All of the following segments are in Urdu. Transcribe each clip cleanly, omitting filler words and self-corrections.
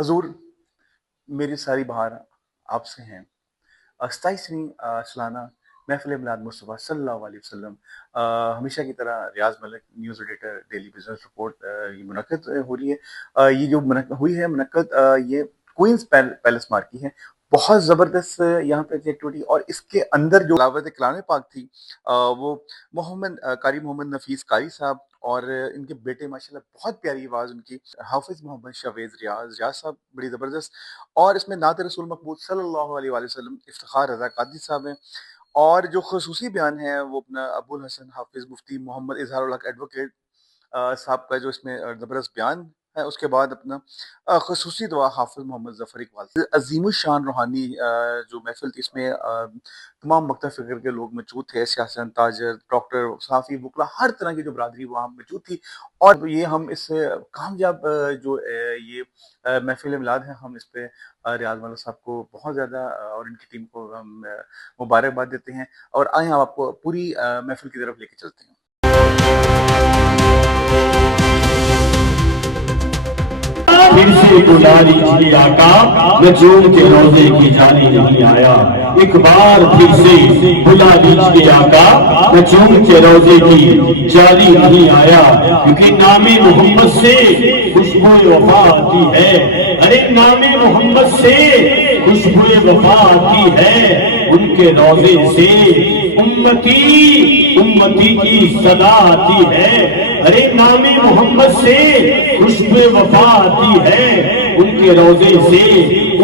حضور میری ساری بہار آپ سے ہیں۔ 27ویں سالانہ محفل میلاد مصطفیٰ صلی اللہ علیہ وسلم ہمیشہ کی طرح Riaz Malik news editor daily business report یہ منعقد ہو رہی ہے۔ یہ جو ہوئی ہے منعقد یہ کوئنز پیلس مارکی ہے۔ بہت زبردست یہاں پہ ایکٹیویٹی، اور اس کے اندر جو تلاوت کلام پاک تھی وہ قاری محمد نفیس قاری صاحب اور ان کے بیٹے، ماشاءاللہ بہت پیاری آواز ان کی، حافظ محمد شاویز ریاض صاحب بڑی زبردست، اور اس میں نعت رسول مقبول صلی اللہ علیہ وآلہ وسلم افتخار رضا قادری صاحب ہیں، اور جو خصوصی بیان ہے وہ اپنا ابو الحسن حافظ مفتی محمد اظہار الحق ایڈوکیٹ صاحب کا جو اس میں زبردست بیان ہے۔ اس کے بعد اپنا خصوصی دعا حافظ محمد ظفر اقبال سے عظیم الشان روحانی جو محفل تھی، اس میں تمام مکتب فکر کے لوگ موجود تھے، سیاست، تاجر، ڈاکٹر، صحافی، وکلا، ہر طرح کی جو برادری وہاں موجود تھی، اور یہ ہم اس کامیاب جو یہ محفل میلاد ہے، ہم اس پہ ریاض ملک صاحب کو بہت زیادہ اور ان کی ٹیم کو ہم مبارکباد دیتے ہیں، اور آئیں ہم آپ کو پوری محفل کی طرف لے کے چلتے ہیں۔ پھر سے گلاری جی آقا نجوم کے روزے کی جانی نہیں آیا، ایک بار پھر سے بلا دیجئے آقا نجوم کے روزے کی جانی نہیں آیا، کیونکہ نام محمد سے خوشبو وفا آتی ہے، ارے نام محمد سے خوشبو وفا آتی ہے، ان کے روزے سے امتی کی صدا آتی ہے، ارے نام محمد سے خوشبو وفا آتی ہے، ان کے روزے سے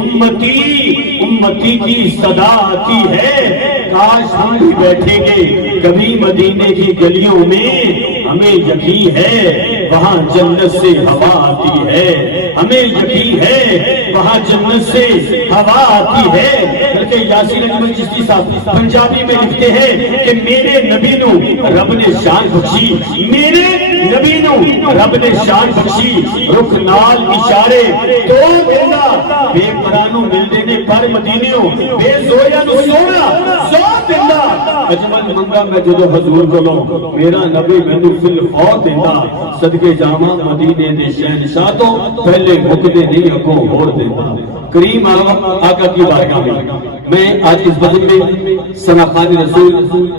امتی کی صدا آتی ہے، کاش ہم بھی بیٹھیں گے کبھی مدینے کی گلیوں میں، ہمیں یقین ہے وہاں جنت سے ہوا آتی ہے، ہمیں یقین ہے وہاں جنت سے ہوا آتی ہے۔ بلکہ یاسین اجمل چشتی صاحب پنجابی میں لکھتے ہیں کہ میرے نبی نو رب نے شان بخشی، میرے نبی نو رب نے شان بخشی، رخ نال اشارے تو دینا، بے قرانو ملنے نے پر مدینیوں، بے زویا نو سونا سو دینا، اجمل منگا میں جدو حضور کو لوں، میرا نبی میں نو فل فور دینا، صدقے جامع مدینے نے شہنشاہ تو پہلے مکدے نہیں اگوں ہور دینا۔ کریم آقا کی بارگاہ میں آج اس بدن میں ثناخان رسول،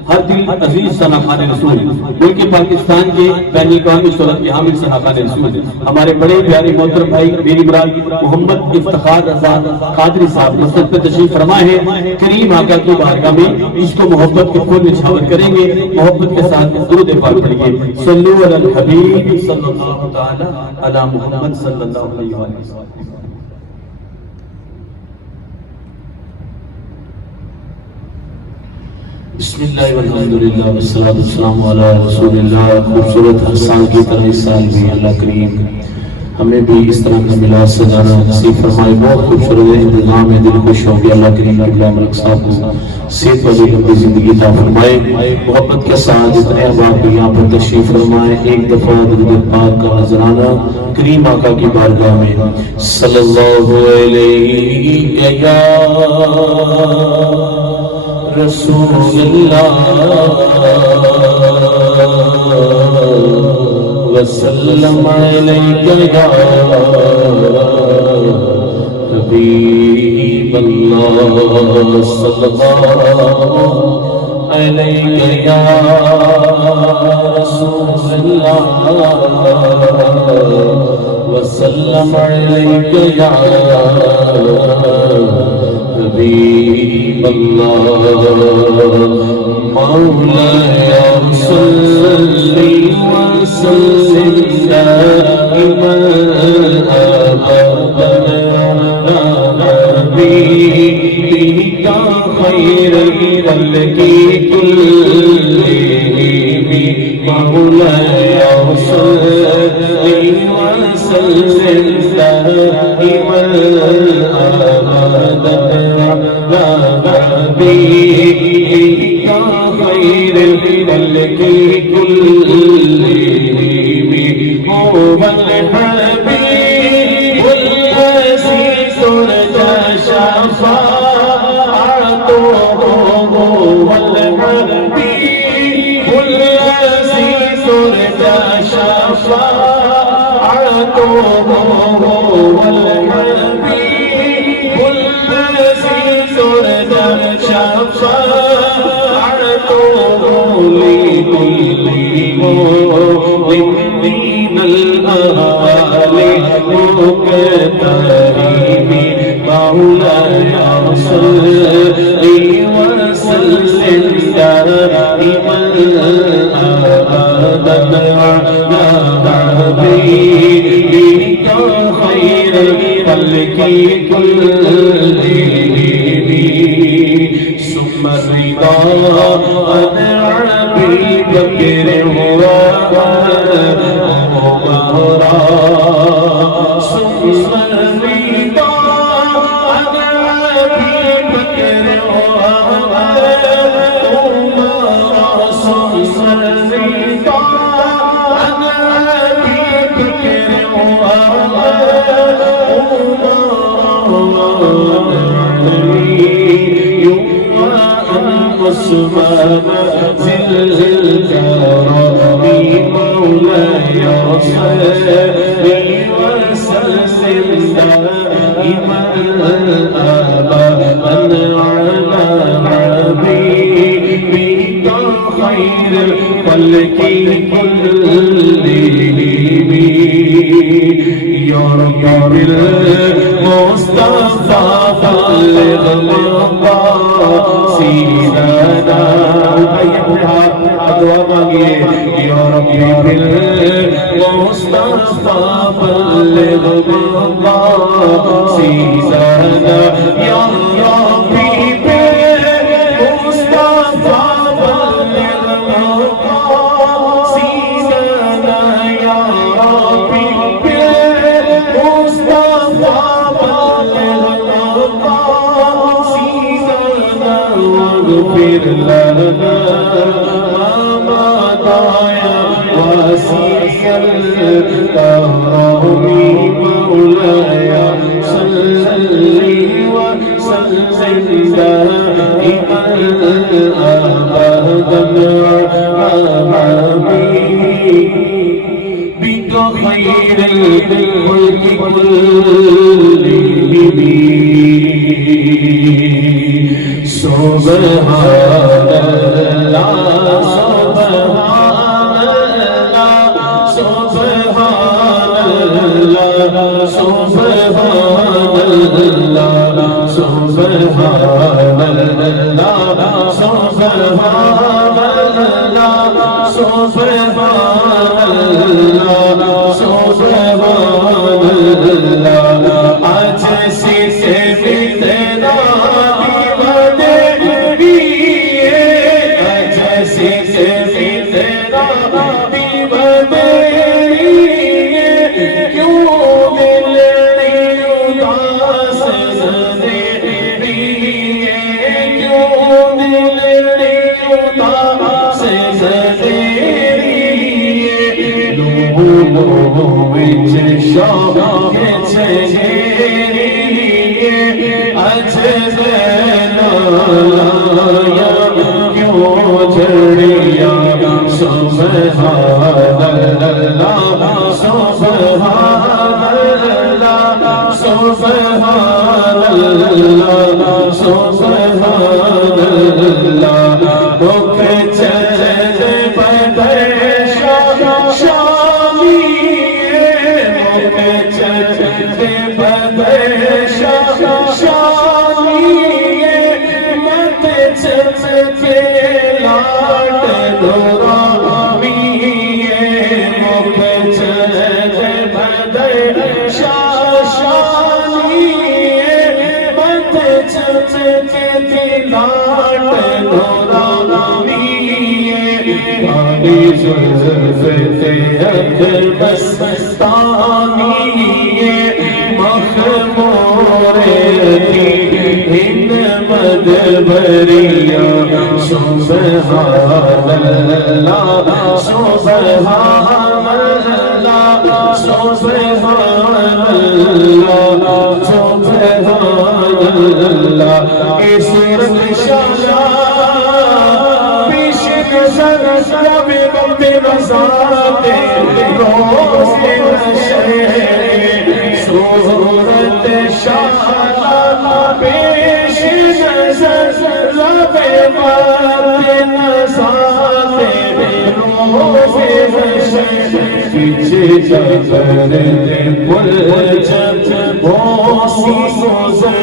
ہر دل عزیز ثناخان رسول، ملک پاکستان کے بین الاقوامی شہرت کے حامل ثناخان رسول، ہمارے بڑے پیارے محترم بھائی میری مراد محمد افتخار رضا قادری صاحب مسجد پہ تشریف فرما ہے۔ کریم آقا کی بارگاہ میں عشق و محبت کے پھول نچھاور کریں گے، محبت کے ساتھ درود پاک پڑھیں گے۔ صلو علی الحبیب صلی اللہ تعالی علی محمد صلی اللہ علیہ وسلم۔ بسم اللہ والحمدللہ والصلاة والسلام علی رسول اللہ۔ خوبصورت ہر سال کی طرح اس سال بھی اللہ کریم ہمیں بھی اس طرح کا میلاد سجانا نصیب فرمائے۔ بہت خوبصورت انتظام ہے، دل خوش ہو گیا۔ اللہ کریم اللہ ملک صاحب کو صحت والی لمبی زندگی عطا فرمائے، محبت کے ساتھ اتنے احباب بھی یہاں پر تشریف فرمائے۔ ایک دفعہ درود پاک کا نذرانہ کریم آقا کی بارگاہ میں صلی اللہ علیہ یا رسول اللہ وسلم علیکہ یا حبیب اللہ صلی اللہ علیکہ یا رسول اللہ وسلم علیکہ یا حبیب اللہ مولایا صلی وسلم دائما ابدا علی حبیبک خیر الخلق کلہم مولایا صلی وسلم دائما ابدا حبیبک خیر الخلق کلہم هو الحبیب الذی ترجى شفاعته هو الحبیب الذی ترجى شفاعته هو الحبیب الكريم مولاي صل وسلم دائما أبدا على حبيبك خير الخلق كلهم ثم الرضا عن أبي بكر ثم الرضا عن أبي بكر ثم الرضا عن أبي بكر عثمان ذي الكرم مولاي صل وسلم دائما أبدا على حبيبك خير الخلق كلهم يا رب بالمصطفى بلغ مقاصدنا دعا مانگیے یا رب بالمصطفى بلغ مقاصدنا یا رب بالمصطفى بلغ مقاصدنا یا رب بالمصطفى بلغ مقاصدنا واغفر لنا ما ضايا واسع الكرم مولاي صل وسلم دائما أبدا بك خير الخلق كلهم سبحان الله سبحان الله سبحان الله سبحان الله سبحان الله سبحان الله سبحان الله سبحان الله آج سے بتنا پیچھے زبر پل جب سینوں سے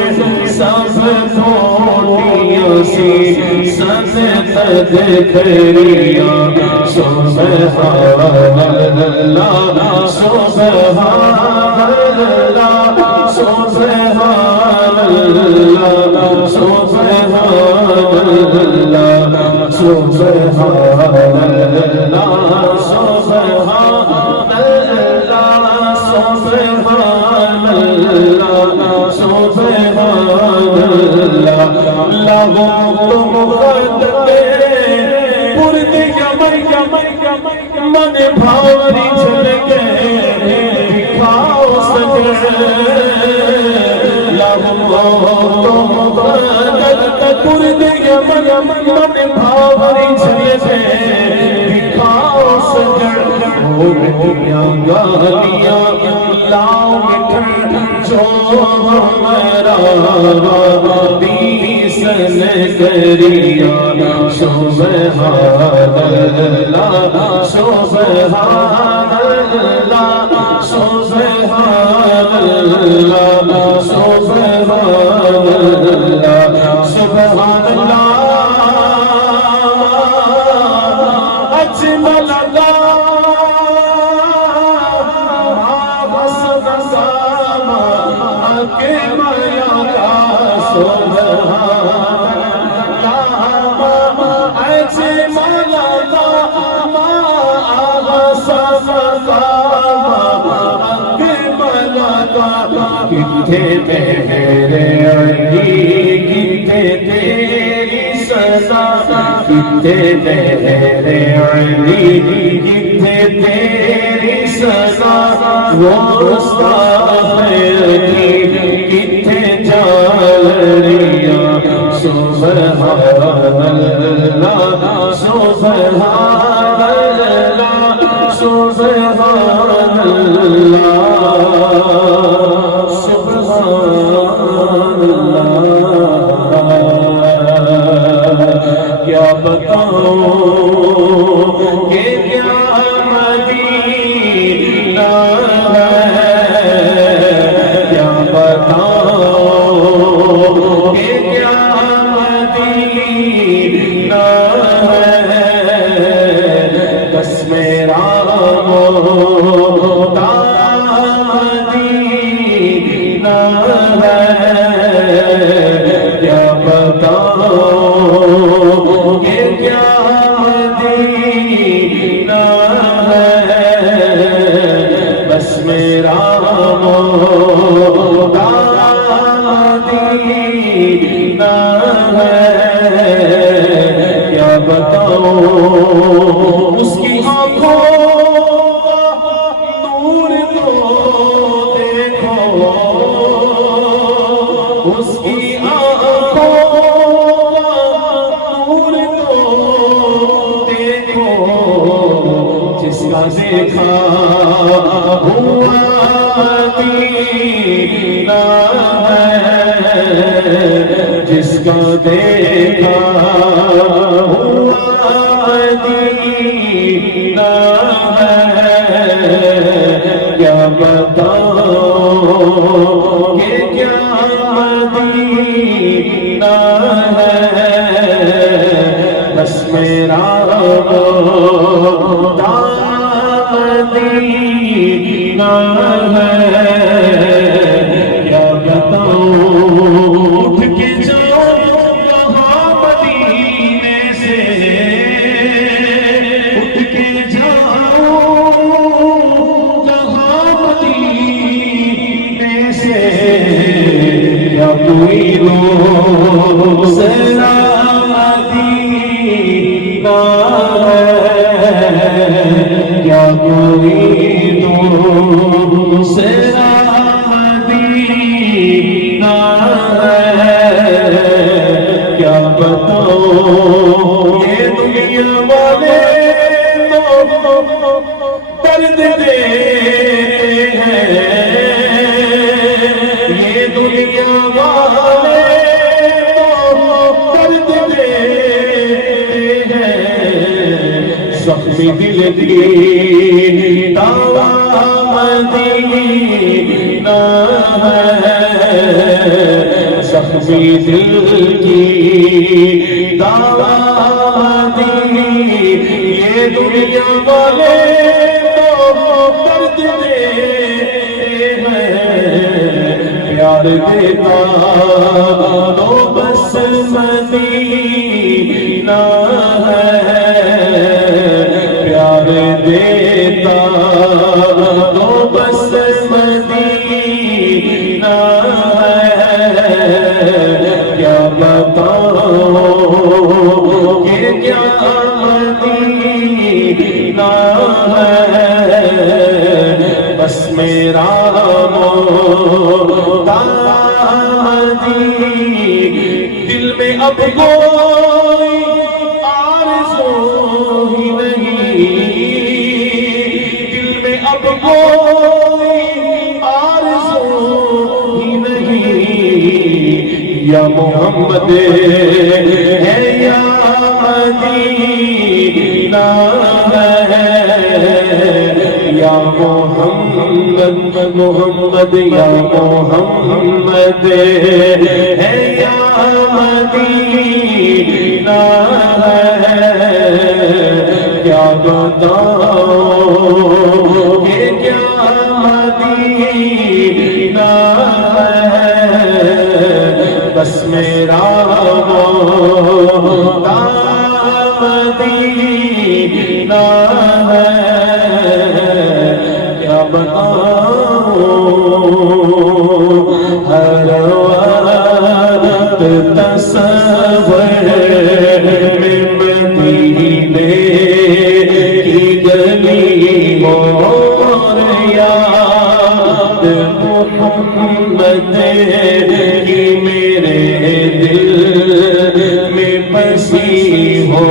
سب تھوڑیاں سی سب تدکھریاں سبحان اللہ سبحان اللہ سبحان اللہ سبحان اللہ سبحان اللہ سبحان اللہ سبحان اللہ سبحان اللہ لہو تم خدتے پردے من بھاوری چل گئے دکھاؤ سجن لہو تم خدتے پردے من بھاوری چل گئے دکھاؤ سجن ہوگیاں گالیاں لاؤ مٹھن جو ہمارا دیسن کریا سبحان اللہ سبحان اللہ سبحان اللہ سبحان اللہ سبحان اللہ اجمل کتھے تیرے علی کتھے تیری سزا کتھے تیرے علی کتھے تیری سزا مصطفی کتھے جالیاں سبحان اللہ سبحان اللہ سبحان اللہ کیا بتاؤں کہ کیا مدینہ ہے کیا بتاؤں کہ کیا مدینہ ہے بس میرا مدینہ ہے کیا بتاؤں میرا مدینہ ہے کیا بتاؤں اس کی آنکھوں نور تو دیکھو اس کی آنکھوں نور تو دیکھو جس کا دیکھا ہوا مدینہ ہے جس کا دیکھا ہوا مدینہ ہے کیا بتاؤں کہ کیا مدینہ ہے بس میرا مدینہ ہے کیا بتاؤں اٹھ کے جاؤ وہاں مدینے سے اٹھ کے جاؤ وہاں مدینے سے کیا کوئی دوسرا مدینہ ہے کیا کوئی دوسرا مدینہ ہے کیا بتاؤں یہ دنیا والے تو درد دیتے ہیں یہ دنیا والے تو درد دیتے ہیں زخمی دل کی دعویٰ زخمی دل کی دوا دی، یہ دنیا والے تو درد دیتے ہیں، پیار دیتا تو بس مدینہ ہے، پیار دیتا تو بس مدینہ ہے، کیا بتاؤں کہ کیا مدینہ ہے، بس میرا دل میں اب کوئی آرزو ہی نہیں، دل میں اب کوئی آرزو ہی نہیں، یا محمد ہے یا مدینہ ہے، یا محمد محمد یا محمد ہے یا مدینہ ہے، کیا بتاؤں کہ کیا مدینہ ہے، بس میرا مدینہ ہے، کیا بتاؤں ہر وقت تصور میں مدینے کی گلی اور یاد محمد کی میرے دل میں بسی ہو،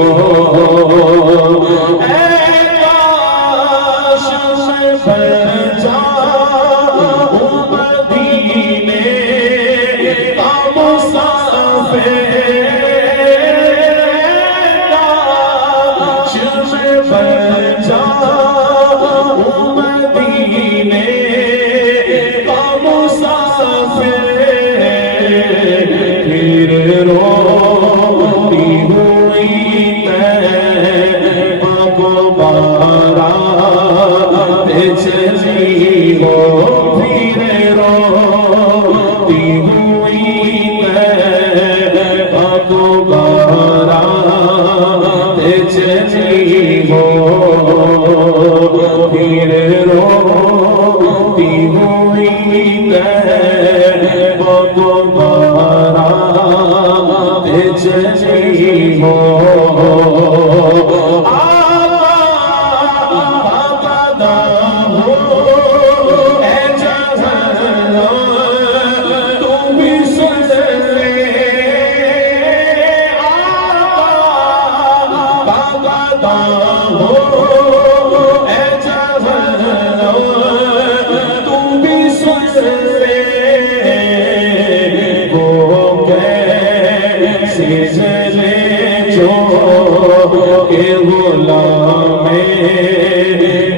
غلام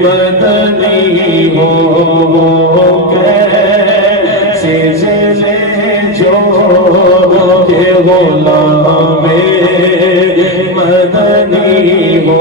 مدنی ہو کیسے چلے جو کہ غلام مدنی ہو،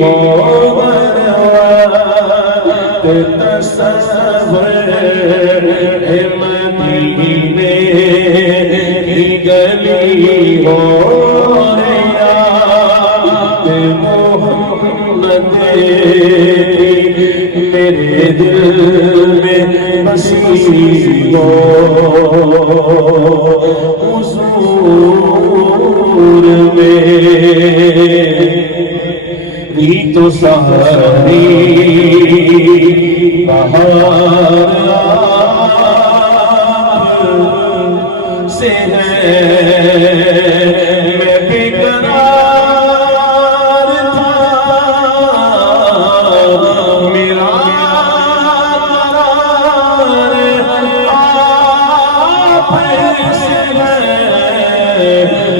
ہو تصور ہے مدینے کی گلی ہو یاد محمد میرے دل میں بسی ہو حضور میری تو ساری بہار آپ سے ہے میں بے قرار تھا میرا قرار آپ سے ہے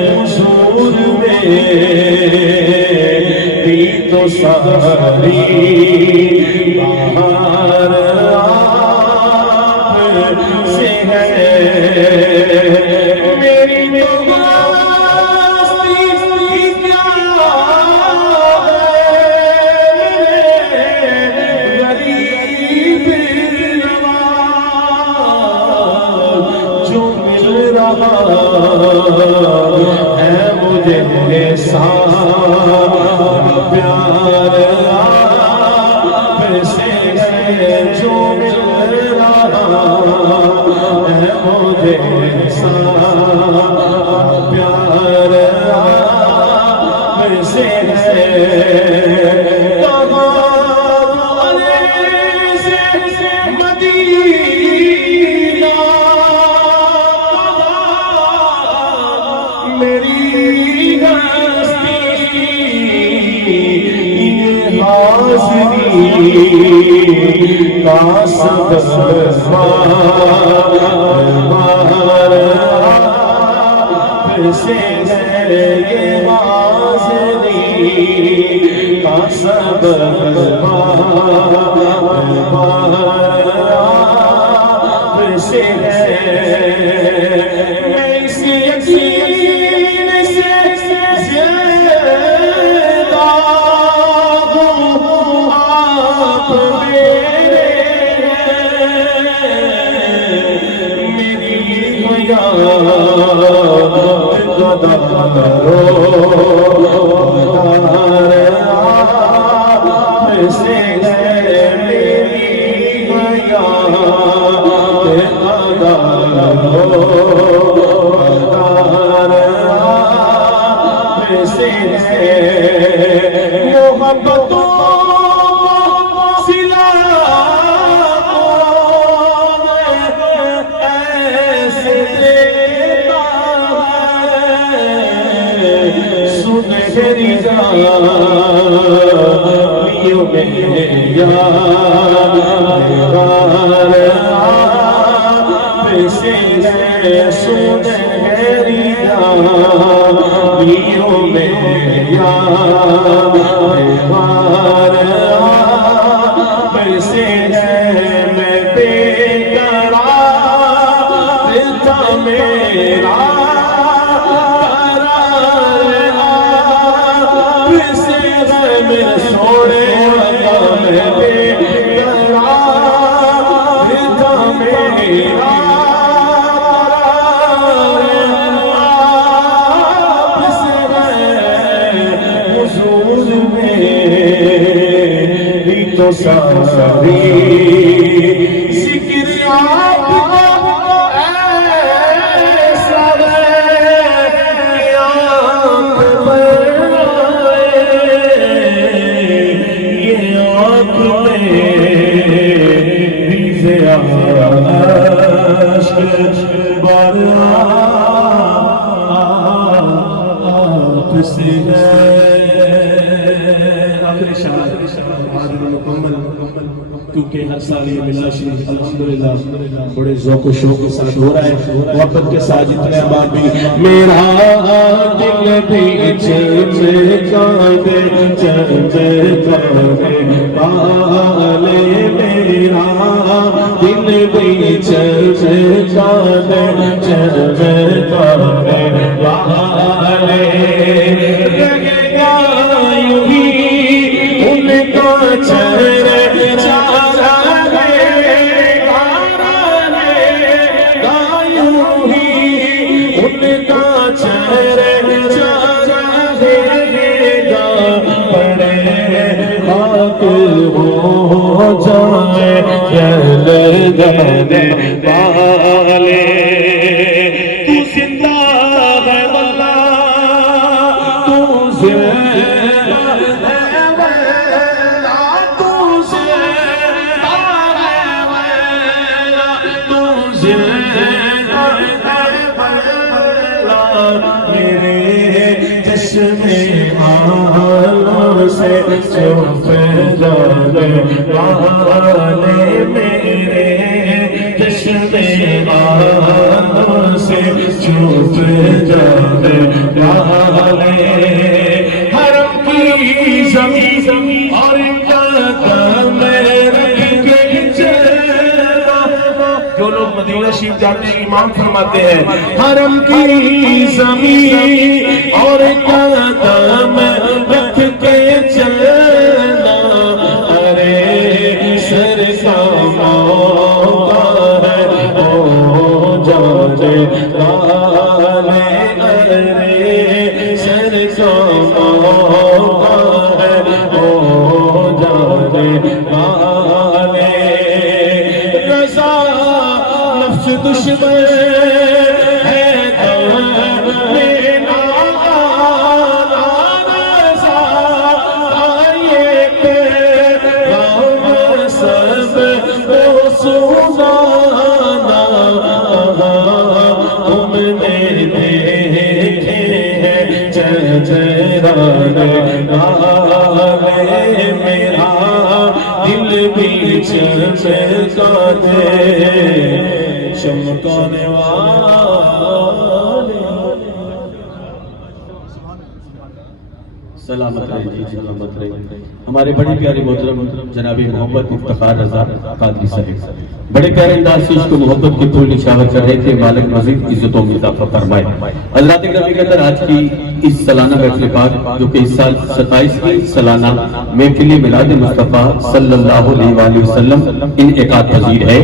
حضور میری تو ساری بہار آپ سے ہے میری دوستی کیا ہے غریب نواز جو مل رہا ہے مجھے سارا پیار آپ سے ہے جو مل رہا ہے مجھے سارا پیار آپ سے ہے مدینہ میری ہستی یہ حاضری کا سبب آپ سے ہے یہ حاضری کا سبب آپ سے ہے میں اس یقین سے زیادہ ہوں آپ میری آپ سے ہے میری محبتوں سلا ایسے دیتا ہے سنہری جانیوں میں یار آپ سے ہے سنہری جانیوں میں یار آپ سے ہے میں بے قرار تھا میرا قرار آپ سے ہے میں سونے والا میں بے قرار تھا میرا آپ سے ہے حضور میری تو ساری ذکر آپ کا ایسا ہے کہ آنکھ بھر آئے یہ آنکھ میری سے عاشق بار آپ سے ہے آخری شعر مکمل کیونکہ ہر سال یہ ملا شریف الحمدللہ بڑے ذوق و شوق کے ساتھ ہو رہا ہے محبت کے ساتھ جتنے احباب بھی میرا دل بھی چمکانے والے میرا دل بھی چمکانے والے رہے گا یوں ہی خاک ہو جائے گردن والے تو زندہ ہے واللہ تو زندہ ہے واللہ تو زندہ ہے واللہ تو زندہ ہے واللہ میرے چشم آلوں سے چپ جانے والے میرے چشم آلوں سے چپ جانے والے حرم کی زمین اور قدم رکھ کے چلنا جو لوگ مدینہ شریف جاتے ہیں امام فرماتے ہیں حرم کی زمین اور قدم رکھ کے چلنا ارے سر موقع ہے او جانے والے ارے سر موقع ہے او جانے والے رضا نفس دشمن چمکانے والے سلامت رہے سلامت رہے ہمارے بڑے پیارے محترم جناب محمد افتخار رضا قادری صاحب بڑے پیارے انداز سے عشق و محبت کے پھول نشاور کر رہے تھے مالک مزید عزتوں میں اضافہ فرمائے حضرات گرامی کے اندر آج کی اس سالانہ محفل پاک جو کہ اس سال 27ویں سالانہ محفل میلاد مصطفیٰ صلی اللہ علیہ وآلہ وسلم انعقاد پذیر ہے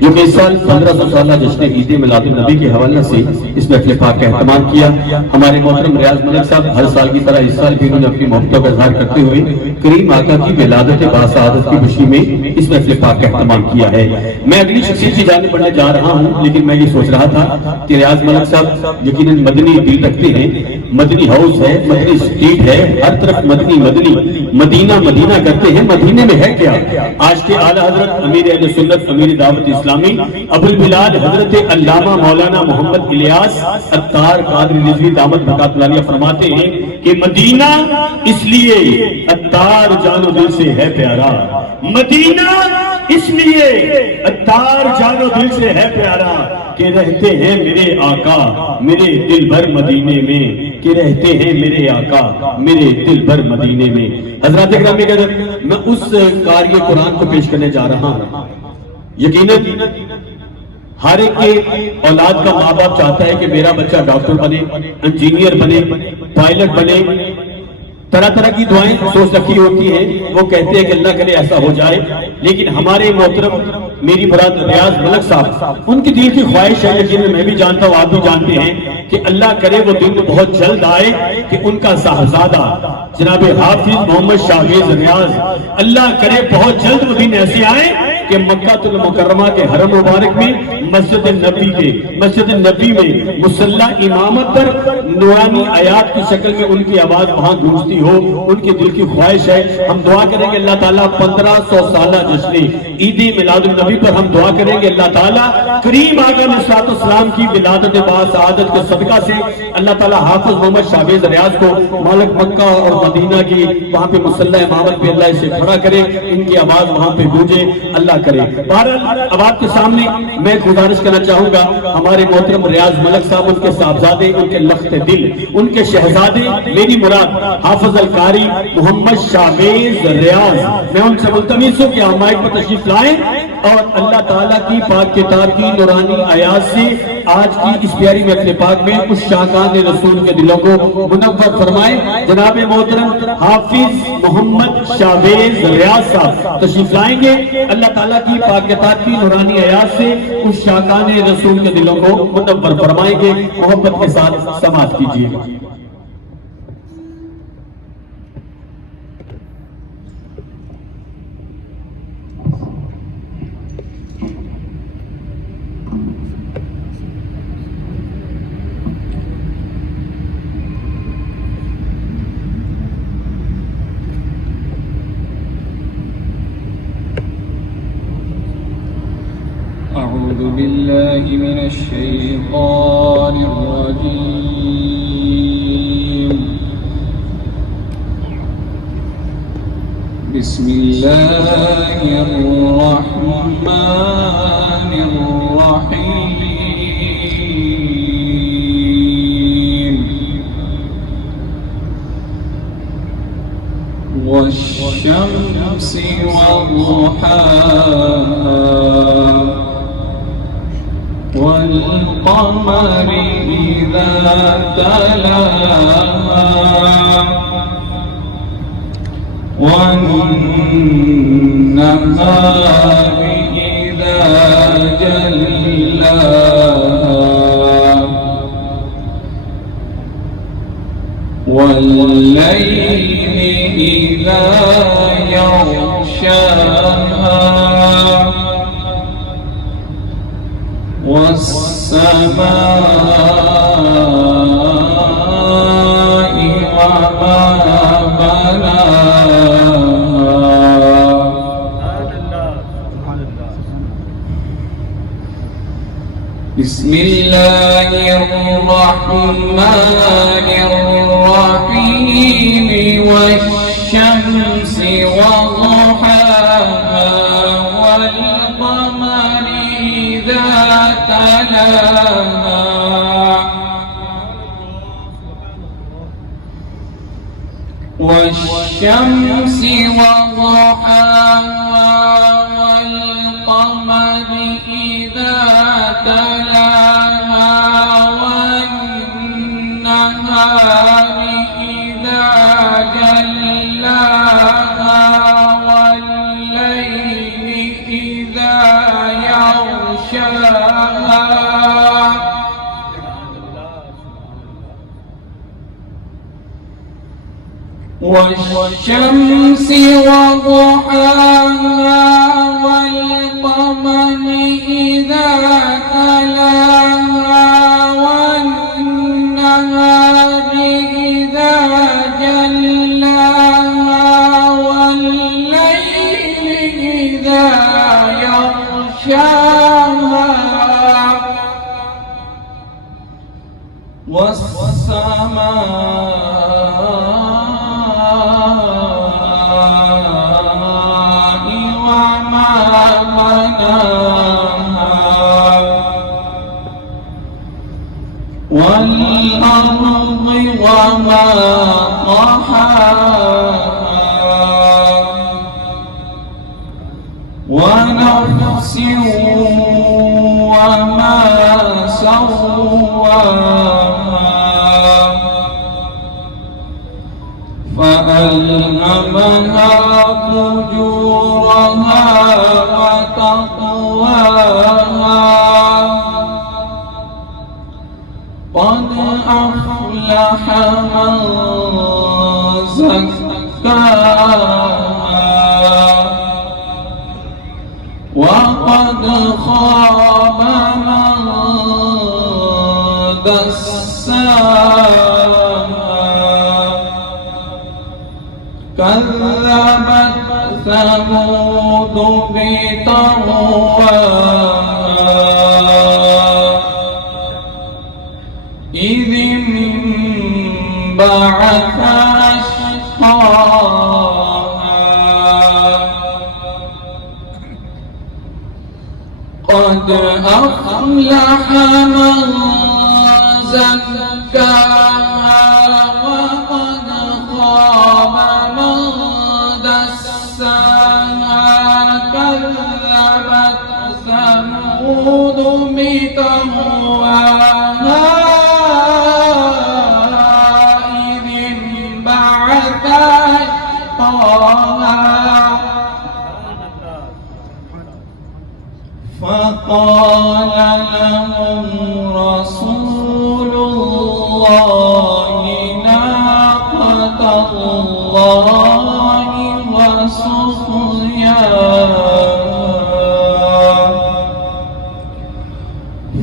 جو کہ اس سال 1500 سالہ جشن عید میلاد النبی کے حوالے سے اس محفل پاک کا اہتمام کیا ہمارے محترم ریاض ملک صاحب ہر سال کی طرح اس سال بھی انہوں نے اپنی محبتوں کا اظہار کرتے ہوئے کریم آقا کی ولادت باسعادت کی خوشی میں اس محفل پاک کا اہتمام کیا ہے میں اگلی شخصیت کی جانب بڑھنے جا رہا ہوں لیکن میں یہ سوچ رہا تھا کہ ریاض ملک صاحب یقیناً مدنی دل رکھتے ہیں مدنی ہاؤس ہے مدنی اسٹریٹ ہے ہر طرف مدنی مدنی مدینہ مدینہ کرتے ہیں مدینے میں ہے کیا آج کے اعلیٰ حضرت امیر اہل سنت امیر دعوت اسلامی ابو البلاد حضرت علامہ مولانا محمد الیاس عطار قادری رضوی دامت برکات العالیہ فرماتے ہیں کہ مدینہ اس لیے عطار جان و دل سے ہے پیارا مدینہ اس لیے عطار جان و دل سے ہے پیارا کہ رہتے ہیں میرے آقا میرے دل بھر مدینے میں کہ رہتے ہیں میرے آقا میرے دل بھر مدینے میں حضرات گرامی کے اندر میں اس قاری قرآن کو پیش کرنے جا رہا ہوں یقیناً ہر ایک کے اولاد کا ماں باپ چاہتا ہے کہ میرا بچہ ڈاکٹر بنے انجینئر بنے پائلٹ بنے طرح طرح کی دعائیں سوچ رکھی ہوتی ہیں وہ کہتے ہیں کہ اللہ کرے ایسا ہو جائے لیکن ہمارے محترم میری براد ریاض ملک صاحب ان کی دل کی خواہش ہے لیکن میں بھی جانتا ہوں آپ بھی جانتے ہیں کہ اللہ کرے وہ دن بہت جلد آئے کہ ان کا صاحبزادہ جناب حافظ محمد شاہیز ریاض اللہ کرے بہت جلد وہ دن ایسے آئے کہ مکہ المکرمہ کے حرم مبارک میں مسجد نبی میں مصلی امامت پر نورانی آیات کی شکل میں ان کی آواز وہاں گونجتی ہو ان کی دل کی خواہش ہے ہم دعا کریں گے اللہ تعالیٰ 1500 سالہ جشن عید میلاد النبی پر ہم دعا کریں گے اللہ تعالیٰ کریم آقا علیہ الصلوۃ والسلام کی ولادت باسعادت کے صدقہ سے اللہ تعالیٰ حافظ محمد شاہیز ریاض کو مالک مکہ اور مدینہ کی وہاں پہ مصلی امامت پہ اللہ اسے کھڑا کرے ان کی آواز وہاں پہ گونجے اللہ کرے بہرحال اب آپ کے سامنے میں گزارش کرنا چاہوں گا ہمارے محترم ریاض ملک صاحب ان کے صاحبزادے ان کے لخت دل ان کے شہزادے میری مراد حافظ القاری محمد شاہیز ریاض میں ان سے ملتمس ہوں کہ ہم مائک پر تشریف لائیں اور اللہ تعالیٰ کی پاک کتاب کی نورانی آیات سے آج کی اس پیاری محفل پاک میں اس شاہکان رسول کے دلوں کو منور فرمائے جناب محترم حافظ محمد شاہیز ریاض صاحب تشریف لائیں گے اللہ تعالیٰ کی پاک کتاب کی نورانی آیات سے اس شاہکان رسول کے دلوں کو منور فرمائیں گے محبت کے ساتھ سماعت کیجیے أعوذ بالله من الشيطان الرجيم. بسم الله الرحمن الرحيم. والشمس وضحاها والقمر إذا تلاها والنهار إذا جلاها والليل إذا يغشاها والسماء وما بناها. بسم الله الرحمن الرحيم. والشمس وضحاها والقمر إذا تلاها والشمس وضحاها والقمر إذا تلاها والنهار إذا جلاها والليل إذا يغشاها والشمس وضحاها والقمر إذا تلاها والنهار إذا جلاها والليل إذا يغشاها والأرض وما طحاها ونفس وما سواها فألهمها فجورها وتقواها قد أفلح من زكاها وقد خاب من دساها كذبت ثمود بطغواها إذ انبعث أشقاها قد أفلح من زكاها وقد خاب من دساها كذبت ثمود بطغواها إذ انبعث أشقاها فقال لهم رسول الله ناقة الله وسقياها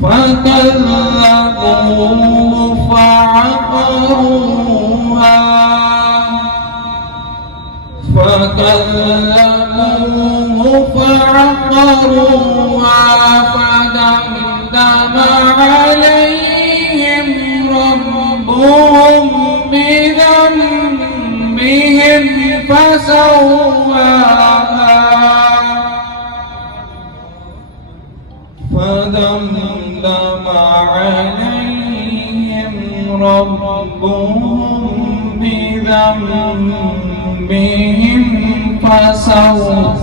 فكذبوه فعقروها فدعوا ربهم بذنبهم فسواها فدمدم عليهم ربهم بذنبهم فسواها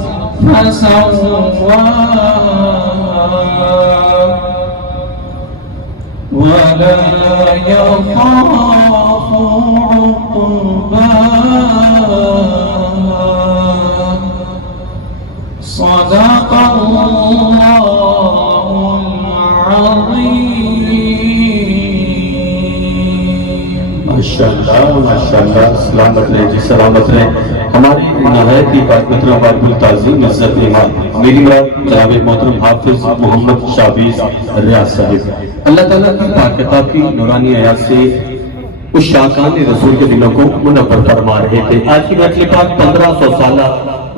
ولا يخاف عقباها صدق الله العظيم. ماشاءاللہ سلامت رہے جی، سلامت رہے. ہماری نہایت ہی پاکمترہ بارب التعظیم عزت امام میری مراد جناب محترم حافظ محمد شابیز ریاض صاحب، اللہ تعالیٰ کی پاکتاب کی نورانی آیات سے اس شاکان رسول کے دلوں کو منور فرما رہے تھے. آج کی محفل پاک 1500 سالہ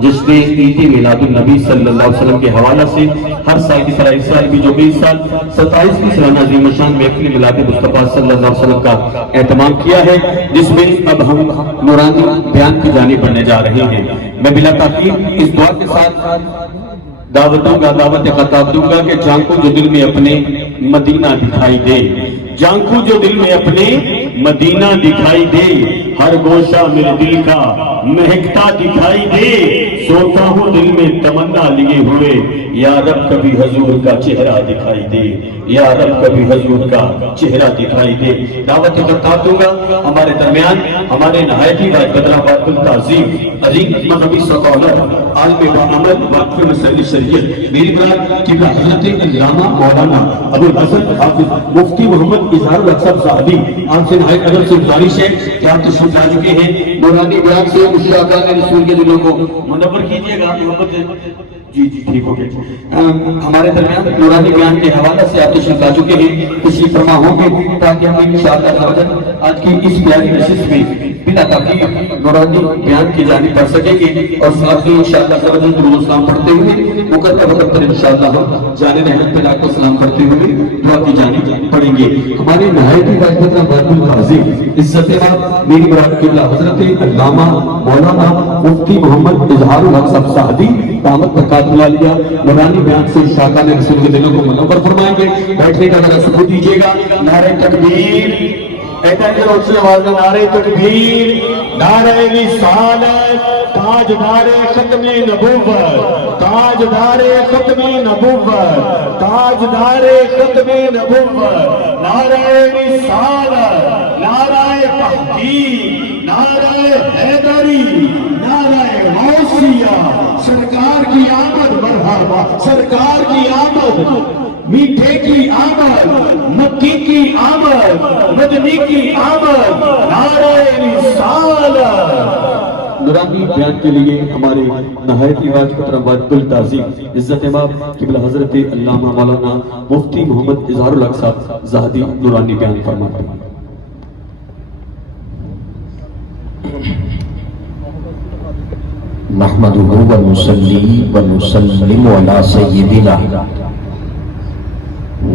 جس میں عید میلاد النبی صلی اللہ علیہ وسلم کے حوالہ سے ہر سال کی طرح اس سال بھی جو 20 سال 27ویں سالانہ عظیم الشان محفل میلاد مصطفیٰ صلی اللہ علیہ وسلم کا اہتمام کیا ہے، جس میں اب ہم نورانی بیان کی جانب بڑھنے جا رہے ہیں. میں بلا تاخیر اس دعا کے ساتھ دعوت دوں گا، دعوت خطاب دوں گا کہ جانکو جو دل میں اپنے مدینہ دکھائی دے، جانکو جو دل میں اپنے مدینہ دکھائی دے، ہر گوشہ میرے دل کا مہکتا دکھائی دے، سوتا ہوں دل میں تمنا لیے ہوئے، یا رب کبھی حضور کا چہرہ دکھائی دے، یا رب کبھی حضور کا چہرہ دکھائی دے. دعوت خطاب دوں گا. ہمارے درمیان ہمارے نہایت ہی بدرہ بارب التعظیم عظیم نبی سقالت عالم محمد واقف مسئلہ شریعت میری مراد قبلہ حضرت علامہ مولانا ابو الحسن حافظ مفتی محمد اظہار الحق صاحبی، آپ سے نہایت ادب سے گزارش ہے کہ آپ تشریف لا چکے ہیں. نورانی بیان سے مشتاقان رسول کے دلوں کو منور کیجیے گا. جی ٹھیک ہو گیا. ہمارے درمیان نورانی بیان کے حوالہ سے آپ تشریف لا چکے ہیں، تشریف فرما ہوں گے تاکہ ہم انشاءاللہ آج کی اس پیاری نشست میں بلا تاخیر نورانی بیان کی جانب پڑھ سکیں گے، اور ساتھ ہی انشاءاللہ درود و سلام پڑھتے ہوئے مقررہ وقت پر انشاءاللہ ہم جانب رحمت پہ لاکھ سلام کرتے ہوئے دعا کی جانب پڑھیں گے. ہمارے نہایت ہی باقدرہ بارب التعظیم عزت امام میری مراد قبلہ حضرت علامہ مولانا مفتی محمد اظہار الحق صاحبی دامت برکاتہ العالیہ نورانی بیان سے شاکان رسول کے دلوں کو منور فرمائیں گے. بیٹھنے کا ذرا سکوت دیجیے گا. نعرہ تکبیر، روشن آواز میں نعرہ تکبیر، نعرہ رسالت، تاجدار ختم نبوت، تاجدار ختم نبوت، تاجدار ختم نبوت، نعرہ رسالت، نعرہ تحقیق، نعرہ حیدری، نعرہ غوثیہ. سرکار کی آمد مرحبا، سرکار کی آمد، میٹھے کی آمد، مکی کی آمد، مدنی کی آمد، نعرہ رسالت. نورانی بیان کے لیے ہمارے نہایت ہی واجب بارب التعظیم عزت امام قبلہ حضرت علامہ مولانا مفتی محمد اظہار الحق صاحب زاہدی نورانی بیان فرماتے ہیں. نحمده ونصلي ونسلم على سيدنا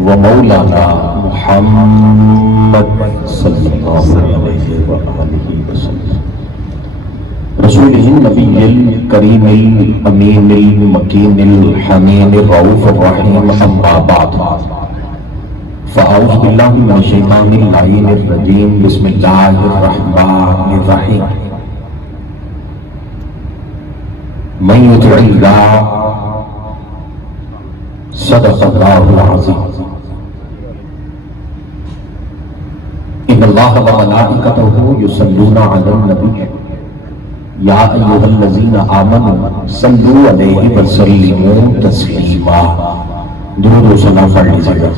ومولانا محمد صلی اللہ علیہ وآلہ وسلم رسول النبی الکریم الامین المکین الحنین الرؤوف الرحیم. اما بعد فاعوذ باللہ من الشیطان اللعین الرجیم. بسم اللہ الرحمن الرحیم. من یطع اللہ صدق اللہ العظیم. ان اللہ وملائکتہ یصلون علی النبی یا ایھا الذین آمنوا صلوا علیہ وسلموا تسلیما. درود و سلام پڑھ لیجیے گا.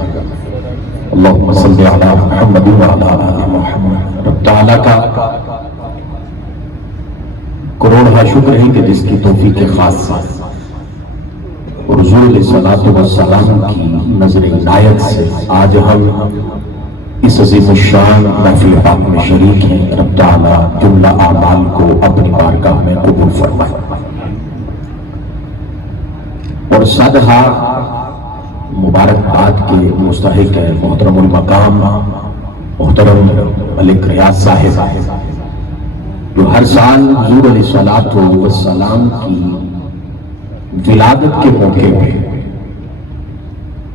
اللہم صلی علی محمد وعلی آل محمد. رب تعالیٰ کا کروڑا شکر ہے کہ جس کی توفیق خاص سے اور حضور علیہ الصلوۃ والسلام کی نظر عنایت سے آج ہم اس عظیم الشان محفل پاک میں شریک ہیں. رب تعالیٰ جملہ اعمال کو اپنی بارگاہ میں قبول فرمائے اور صدہا مبارکباد کے مستحق ہے محترم المقام محترم ملک ریاض صاحب جو ہر سال حضور علیہ الصلوۃ والسلام کی ولادت کے موقع پہ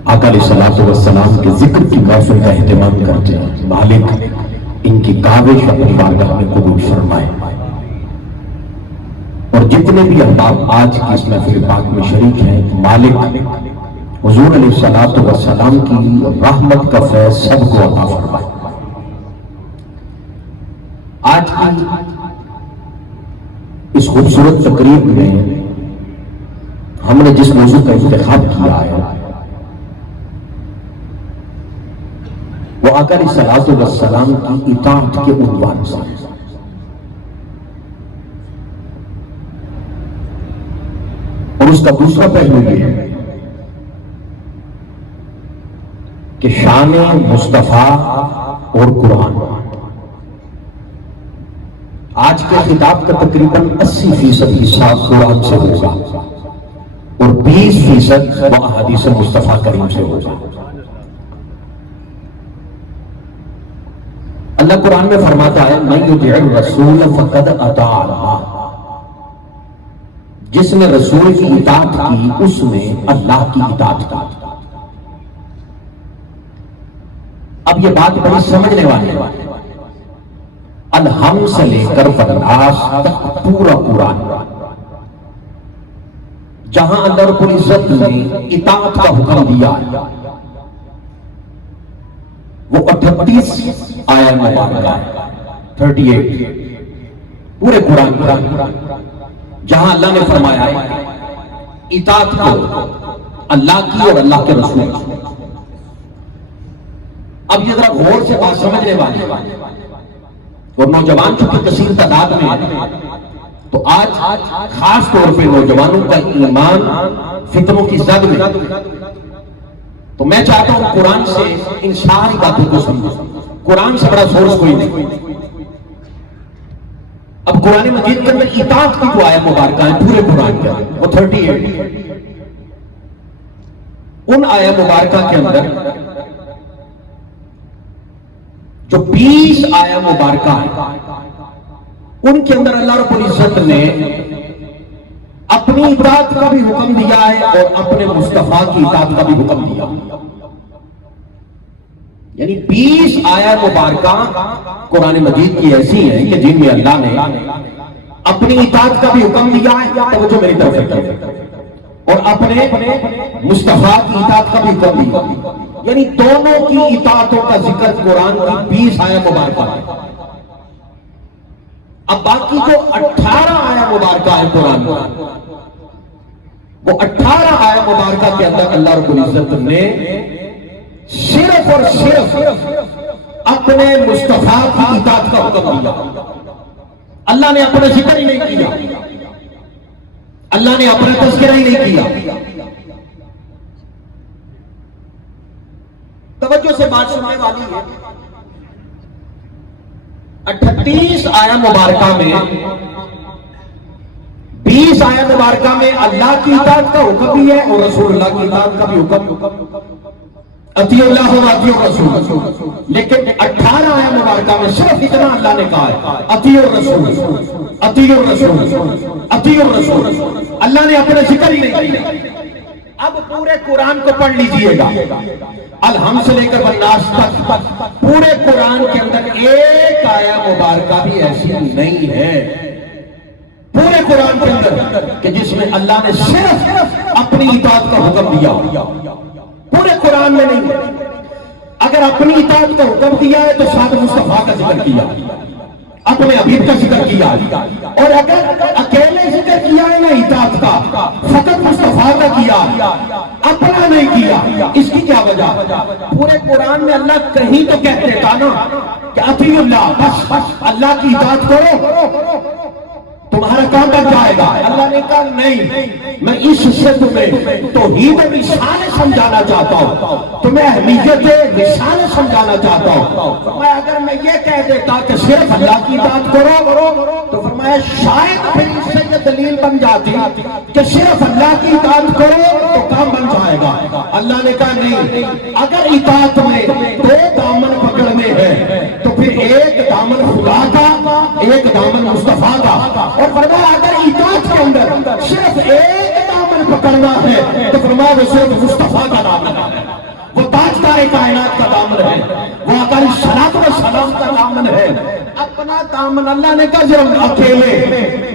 آقا علیہ الصلوۃ والسلام کے ذکر کی محفل کا اہتمام کرتے ہیں، مالک ان کی کاوش اپنی بارگاہ میں قبول فرمائے، اور جتنے بھی احباب آج کی اس محفل پاک میں شریک ہیں، مالک حضور علیہ الصلوۃ والسلام کی رحمت کا فیض سب کو عطا فرمائے۔ آج کی اس خوبصورت تقریب میں ہم نے جس موضوع کا انتخاب کیا ہے وہ آقا علیہ الصلوۃ والسلام کی اطاعت کے عنوان سے ہے۔ اور اس کا دوسرا پہلو یہ ہے کہ شان مصطفیٰ اور قرآن، آج کے خطاب کا تقریباً 80% حصہ قرآن سے ہوگا اور 20% وہ احادیث مصطفیٰ کریم سے ہوگا۔ اللہ قرآن میں فرماتا ہے من یطع الرسول فقد اطاع اللہ، جس نے رسول کی اطاعت کی اس نے اللہ کی اطاعت کی۔ اب یہ بات بڑی سمجھنے والی ہے، الحم سے لے کر والناس تک پورا قرآن جہاں اللہ رب العزت نے اطاعت کا حکم دیا وہ 38 آیت مبارکہ ہے، 38 پورے قرآن کا، جہاں اللہ نے فرمایا ہے اطاعت کو اللہ کی اور اللہ کے رسول کی۔ اب یہ ذرا غور سے بات سمجھنے والی ہے، اور نوجوان چونکہ کثیر تعداد میں ہے تو آج خاص طور پہ نوجوانوں کا ایمان فتنوں کی زد میں، تو میں چاہتا ہوں قرآن سے ان ساری باتوں کو سمجھو، قرآن سے بڑا سورس کوئی نہیں۔ اب قرآن مجید کے اندر اطاعت کی جو آیت مبارکہ ہیں پورے قرآن کے وہ 38، ان آیت مبارکہ کے اندر جو 20 آیت مبارکہ ہیں ان کے اندر اللہ رب العزت نے اپنی اطاعت کا بھی حکم دیا ہے اور اپنے مصطفیٰ کی اطاعت کا بھی حکم دیا، یعنی 20 آیت مبارکہ قرآن مجید کی ایسی ہیں کہ جن میں اللہ نے اپنی اطاعت کا بھی حکم دیا ہے، توجہ میری طرف رکھیں، اور اپنے مصطفیٰ کی اطاعت کا بھی حکم دیا، یعنی دونوں کی اطاعتوں کا ذکر قرآن کی 20 آیت مبارکہ ہے۔ اب باقی جو 18 آیت مبارکہ ہے قرآن میں، وہ 18 آیت مبارکہ کے اندر اللہ رب العزت نے صرف اور صرف اپنے مصطفیٰ کی اطاعت کا حکم دیا، اللہ نے اپنا ذکر ہی نہیں کیا، اللہ نے اپنا تذکرہ ہی نہیں کیا۔ توجہ سے بات سننے والی ہے، 38 آیت مبارکہ میں 20 آیت مبارکہ میں اللہ کی اطاعت کا حکم بھی ہے اور رسول اللہ کی اطاعت کا بھی حکم، اطیع اللہ و اطیع الرسول، لیکن 18 آیت مبارکہ میں صرف اتنا اللہ نے کہا ہے اطیع الرسول، اطیع الرسول، اطیع الرسول، اللہ نے اپنا ذکر ہی نہیں کیا۔ اب پورے قرآن کو پڑھ لیجئے گا، الحم سے لے کر والناس تک پورے قرآن کے اندر ایک آیت مبارکہ بھی ایسی نہیں ہے پورے قرآن کے اندر کہ جس میں اللہ نے صرف اپنی اطاعت کا حکم دیا، پورے قرآن میں نہیں۔ اگر اپنی اطاعت کا حکم دیا ہے تو ساتھ مصطفیٰ کا ذکر کیا، اپنے حبیب کا ذکر کیا، اور اگر اکیلے ذکر کیا ہے نا اطاعت کا، فقط مصطفیٰ کا کیا، اپنا نہیں کیا، اس کی کیا وجہ؟ پورے قرآن میں اللہ کہیں تو کہتے تھا نا کہ اطیع اللہ، بس اللہ کی اطاعت کرو تمہارا کام بن جائے گا۔ اللہ نے کہا نہیں، میں اس سے تمہیں توحید رسالت سمجھانا چاہتا ہوں، تمہیں اہمیت رسالت سمجھانا چاہتا ہوں۔ فرمایا اگر میں یہ کہہ دیتا کہ صرف اللہ کی اطاعت کرو تو فرمایا شاید پھر اس سے یہ دلیل بن جاتی کہ صرف اللہ کی اطاعت کرو تو کام بن جائے گا۔ اللہ نے کہا نہیں، اگر اطاعت میں دو دامن پکڑنے ہیں، ایک دامن خدا کا، ایک دامن مصطفیٰ کا، اور فرمایا اگر اطاعت کے اندر صرف ایک دامن پکڑنا ہے تو فرمایا وہ صرف مصطفیٰ کا دامن ہے، وہ تاجدار کائنات کا دامن ہے، وہ اگر صلاۃ و سلام کا دامن ہے۔ اپنا دامن اللہ نے کہا جب اکیلے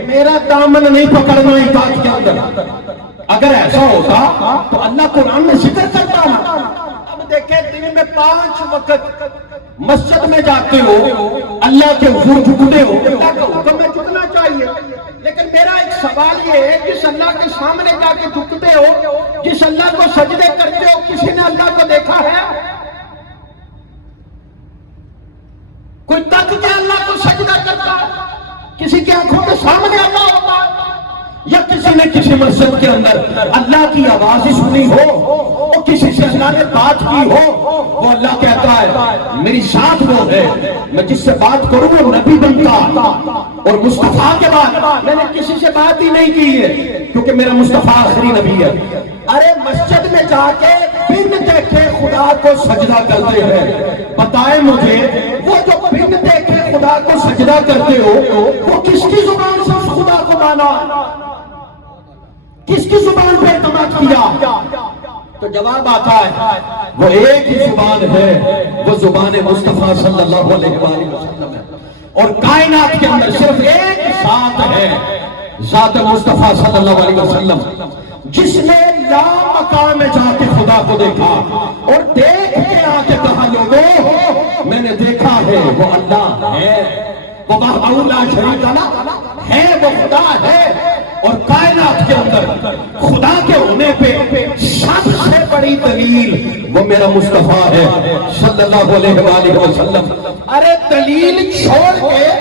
میرا دامن نہیں پکڑنا اطاعت کے اندر، اگر ایسا ہوتا تو اللہ قرآن میں ذکر کرتا نا۔ اب دیکھیں دن میں 5 وقت مسجد میں جاتے ہو، اللہ کے حضور جھکتے ہو، اللہ کا حکم میں جھکنا چاہیے، لیکن میرا ایک سوال یہ ہے جس اللہ کے سامنے جا کے جھکتے ہو، جس اللہ کو سجدے کرتے ہو، کسی نے اللہ کو دیکھا ہے؟ کوئی تک کے اللہ کو سجدہ کرتا ہے؟ کسی کی آنکھوں کے سامنے اللہ ہوتا ہے؟ یا کسی نے کسی مسجد کے اندر اللہ کی آواز سنی ہو، اور کسی سے اللہ نے بات کی ہو، وہ اللہ کہتا ہے میری ساتھ وہ ہے، میں جس سے بات کروں وہ نبی بنتا، اور مصطفیٰ کے بعد میں نے کسی سے بات ہی نہیں کی ہے کیونکہ میرا مصطفیٰ آخری نبی ہے۔ ارے مسجد میں جا کے بن دیکھے خدا کو سجدہ کرتے ہیں، بتائے مجھے وہ جو بن دیکھے خدا کو سجدہ کرتے ہو وہ کس کی زبان سے اس خدا کو مانا، کس کی زبان پہ اعتماد کیا؟ تو جواب آتا ہے وہ ایک ہی زبان ہے، وہ زبان مصطفیٰ صلی اللہ علیہ وآلہ وسلم ہے، اور کائنات کے اندر صرف ایک ذات ہے، ذات مصطفیٰ صلی اللہ علیہ وسلم، جس نے لا مقام میں جا کے خدا کو دیکھا اور دیکھ کے آ کے کہا لوگوں میں نے دیکھا ہے وہ اللہ ہے، وہ وحدہ لا شریک لہ ہے، وہ خدا ہے، اور کائنات کے اندر خدا کے ہونے پہ سب سے بڑی دلیل وہ میرا مصطفیٰ ہے صلی اللہ علیہ وآلہ وسلم۔ ارے دلیل چھوڑ کے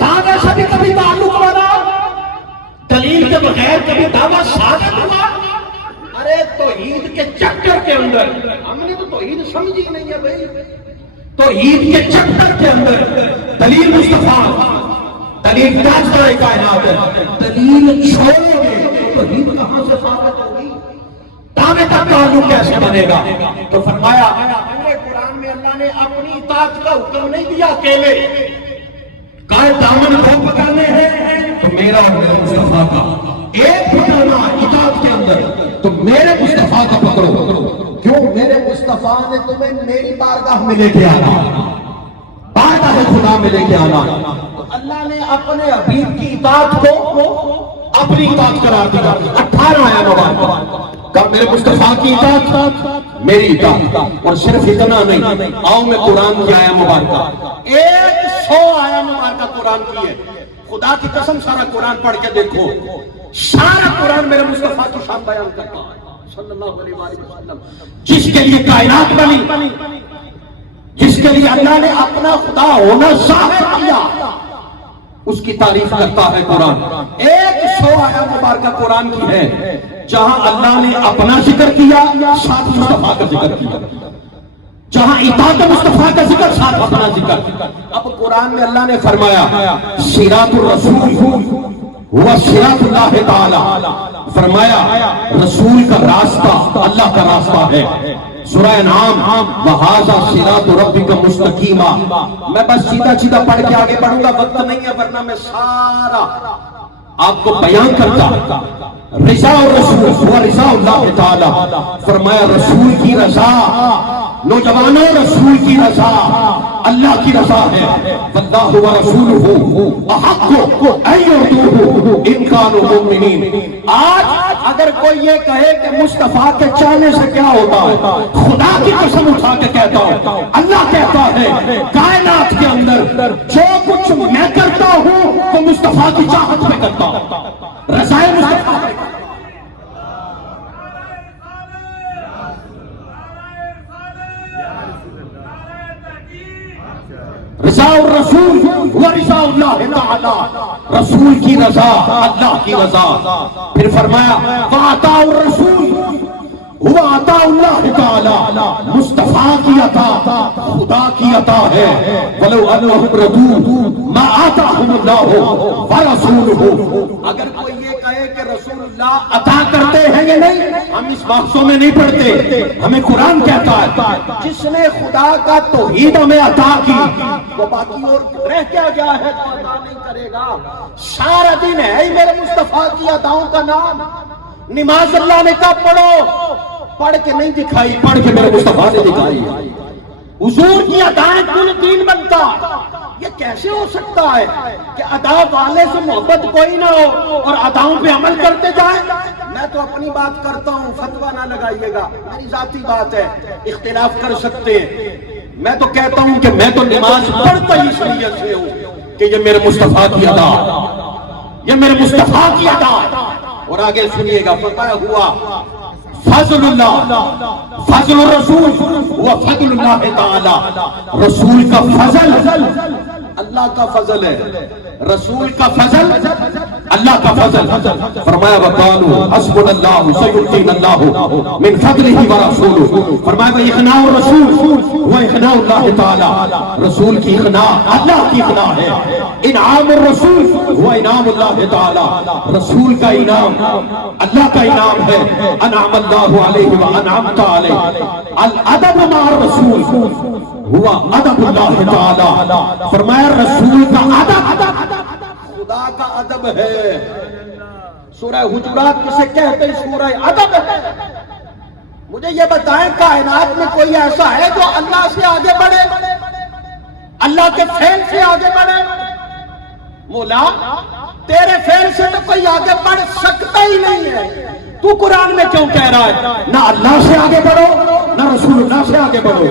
دعویٰ سے بھی کبھی تعلق بنا، دلیل کے بغیر کبھی دعویٰ ثابت ہوا؟ ارے توحید کے چکر کے اندر ہم نے تو توحید سمجھی نہیں ہے بھائی، توحید کے چکر کے اندر دلیل مصطفیٰ، دلیل تاجدار کائنات ہے، دلیل چھوڑو گے توحید کہاں سے ثابت ہوگی؟ دعوے کا تعلق کیسے بنے گا؟ تو فرمایا قرآن میں اللہ نے اپنی اطاعت کا حکم نہیں دیا اکیلے، کہا دامن کو پکڑنے ہیں تو میرا اور میرے مصطفیٰ کا، ایک پکڑنا اطاعت کے اندر تو میرے مصطفیٰ کا پکڑو، کیوں؟ میرے مصطفیٰ نے تمہیں میری بارگاہ میں لے کے آنا، بارگاہ خدا میں لے کے آنا، تو اللہ نے اپنے حبیب کی اطاعت کو اپنی اطاعت قرار دیا۔ 18 آیا مبارکہ کہ میرے مصطفیٰ کی اطاعت میری اطاعت، اور صرف اتنا نہیں، آؤ میں قرآن کی آیا مبارکہ 100 آیا مبارکہ قرآن کی ہے، خدا کی قسم سارا قرآن پڑھ کے دیکھو، سارا قرآن میرے مصطفیٰ کی شان بیان کرتا ہے صلی اللہ علیہ وآلہ وسلم، جس کے لیے کائنات بنی، جس کے لیے اللہ نے اپنا خدا ہونا ظاہر کیا، اس کی تعریف کرتا ہے قرآن۔ 100 آیات مبارکہ قرآن کی ہے جہاں اللہ نے اپنا ذکر کیا، ساتھ مصطفیٰ کا ذکر کیا، جہاں اطاعت مصطفیٰ کا ذکر، ساتھ اپنا ذکر۔ اب قرآن میں اللہ نے فرمایا صراط الرسول ہوا صراط اللہ تعالی، فرمایا رسول کا راستہ اللہ کا راستہ ہے۔ سورہ انعام وَهَذَا صِرَاطُ رَبِّكَ مُسْتَقِيمًا، میں بس سیدھا سیدھا پڑھ کے آگے بڑھوں گا، وقت نہیں ہے، ورنہ میں سارا آپ کو بیان کرتا۔ رضا الرسول ہوا رضا اللہ تعالی، فرمایا رسول کی رضا، نوجوانوں رسول کی رضا اللہ کی رضا ہے، واللہ ورسولہ احق ان یرضوہ ان کانوا مؤمنین۔ آج اگر کوئی یہ کہے کہ مصطفیٰ کے چاہنے سے کیا ہوتا ہے، خدا کی قسم اٹھا کے کہتا ہوں، اللہ کہتا ہے کائنات کے اندر جو کچھ میں کرتا ہوں تو مصطفیٰ کی چاہت میں کرتا ہوں، رضا مصطفیٰ میں۔ رضا الرسول و رضا اللہ تعالی، رسول کی رضا اللہ کی رضا۔ پھر فرمایا وَعَطَاءُ الرَّسُولِ ہوا عطا اللہ تعالی، مصطفیٰ کی عطا خدا کی عطا ہے۔ وَلَوْ أَنَّهُمْ رَضُوا مَا آتَاهُمُ اللَّهُ وَرَسُولُهُ، اگر کوئی یہ کہے کہ رسول اللہ عطا کرتے ہیں یہ نہیں، ہم اس بحثوں میں نہیں پڑھتے، ہمیں قرآن کہتا ہے جس نے خدا کا توحید ہمیں عطا کی وہ باقی اور رہ کیا گیا ہے تو عطا نہیں کرے گا۔ سارا دن ہے ہی میرے مصطفیٰ کی عطاؤں کا نام۔ نماز اللہ نے کہا پڑھو، پڑھ کے نہیں دکھائی، پڑھ کے میرے مصطفیٰ نے دکھائی۔ حضور کی عطائیں کل دین بنتا۔ یہ کیسے ہو سکتا ہے کہ ادا والے سے محبت کوئی نہ ہو اور اداؤں پہ عمل کرتے جائیں؟ میں تو اپنی بات کرتا ہوں، فتویٰ نہ لگائیے گا، میری ذاتی بات ہے، اختلاف کر سکتے ہیں۔ میں تو کہتا ہوں کہ میں تو نماز پڑھتا ہی اس لیے سے ہوں کہ یہ میرے مصطفیٰ کی ادا، یہ میرے مصطفیٰ کی ادا۔ اور آگے سنیے گا، فرمایا ہوا فضل اللہ، فضل الرسول ہوا فضل اللہ تعالی، رسول کا فضل اللہ کا فضل ہے، رسول کا فضل اللہ کا فضل۔ فرمایا وقالوا حسبنا اللہ سیؤتینا اللہ من فضلہ ورسولہ، فرمایا اغناء الرسول ہوا اغناء اللہ تعالی، رسول کی اغناء اللہ کی اغناء ہے۔ انعام الرسول ہوا انعام اللہ تعالی، رسول کا انعام اللہ کا انعام ہے۔ انعم اللہ علیہ وانعمت علیہ، الادب مع الرسول ہوا ادب اللہ تعالی، فرمایا رسول کا ادب خدا کا ادب ہے۔ سورہ حجرات کسے کہتے ہیں؟ سورہ ادب ہے۔ مجھے یہ بتائیں کائنات میں کوئی ایسا ہے جو اللہ سے آگے بڑھے، اللہ کے فعل سے آگے بڑھے؟ مولا تیرے فعل سے تو کوئی آگے بڑھ سکتا ہی نہیں ہے، تو قرآن میں کیوں کہہ رہا ہے نہ اللہ سے آگے بڑھو نہ رسول اللہ سے آگے بڑھو؟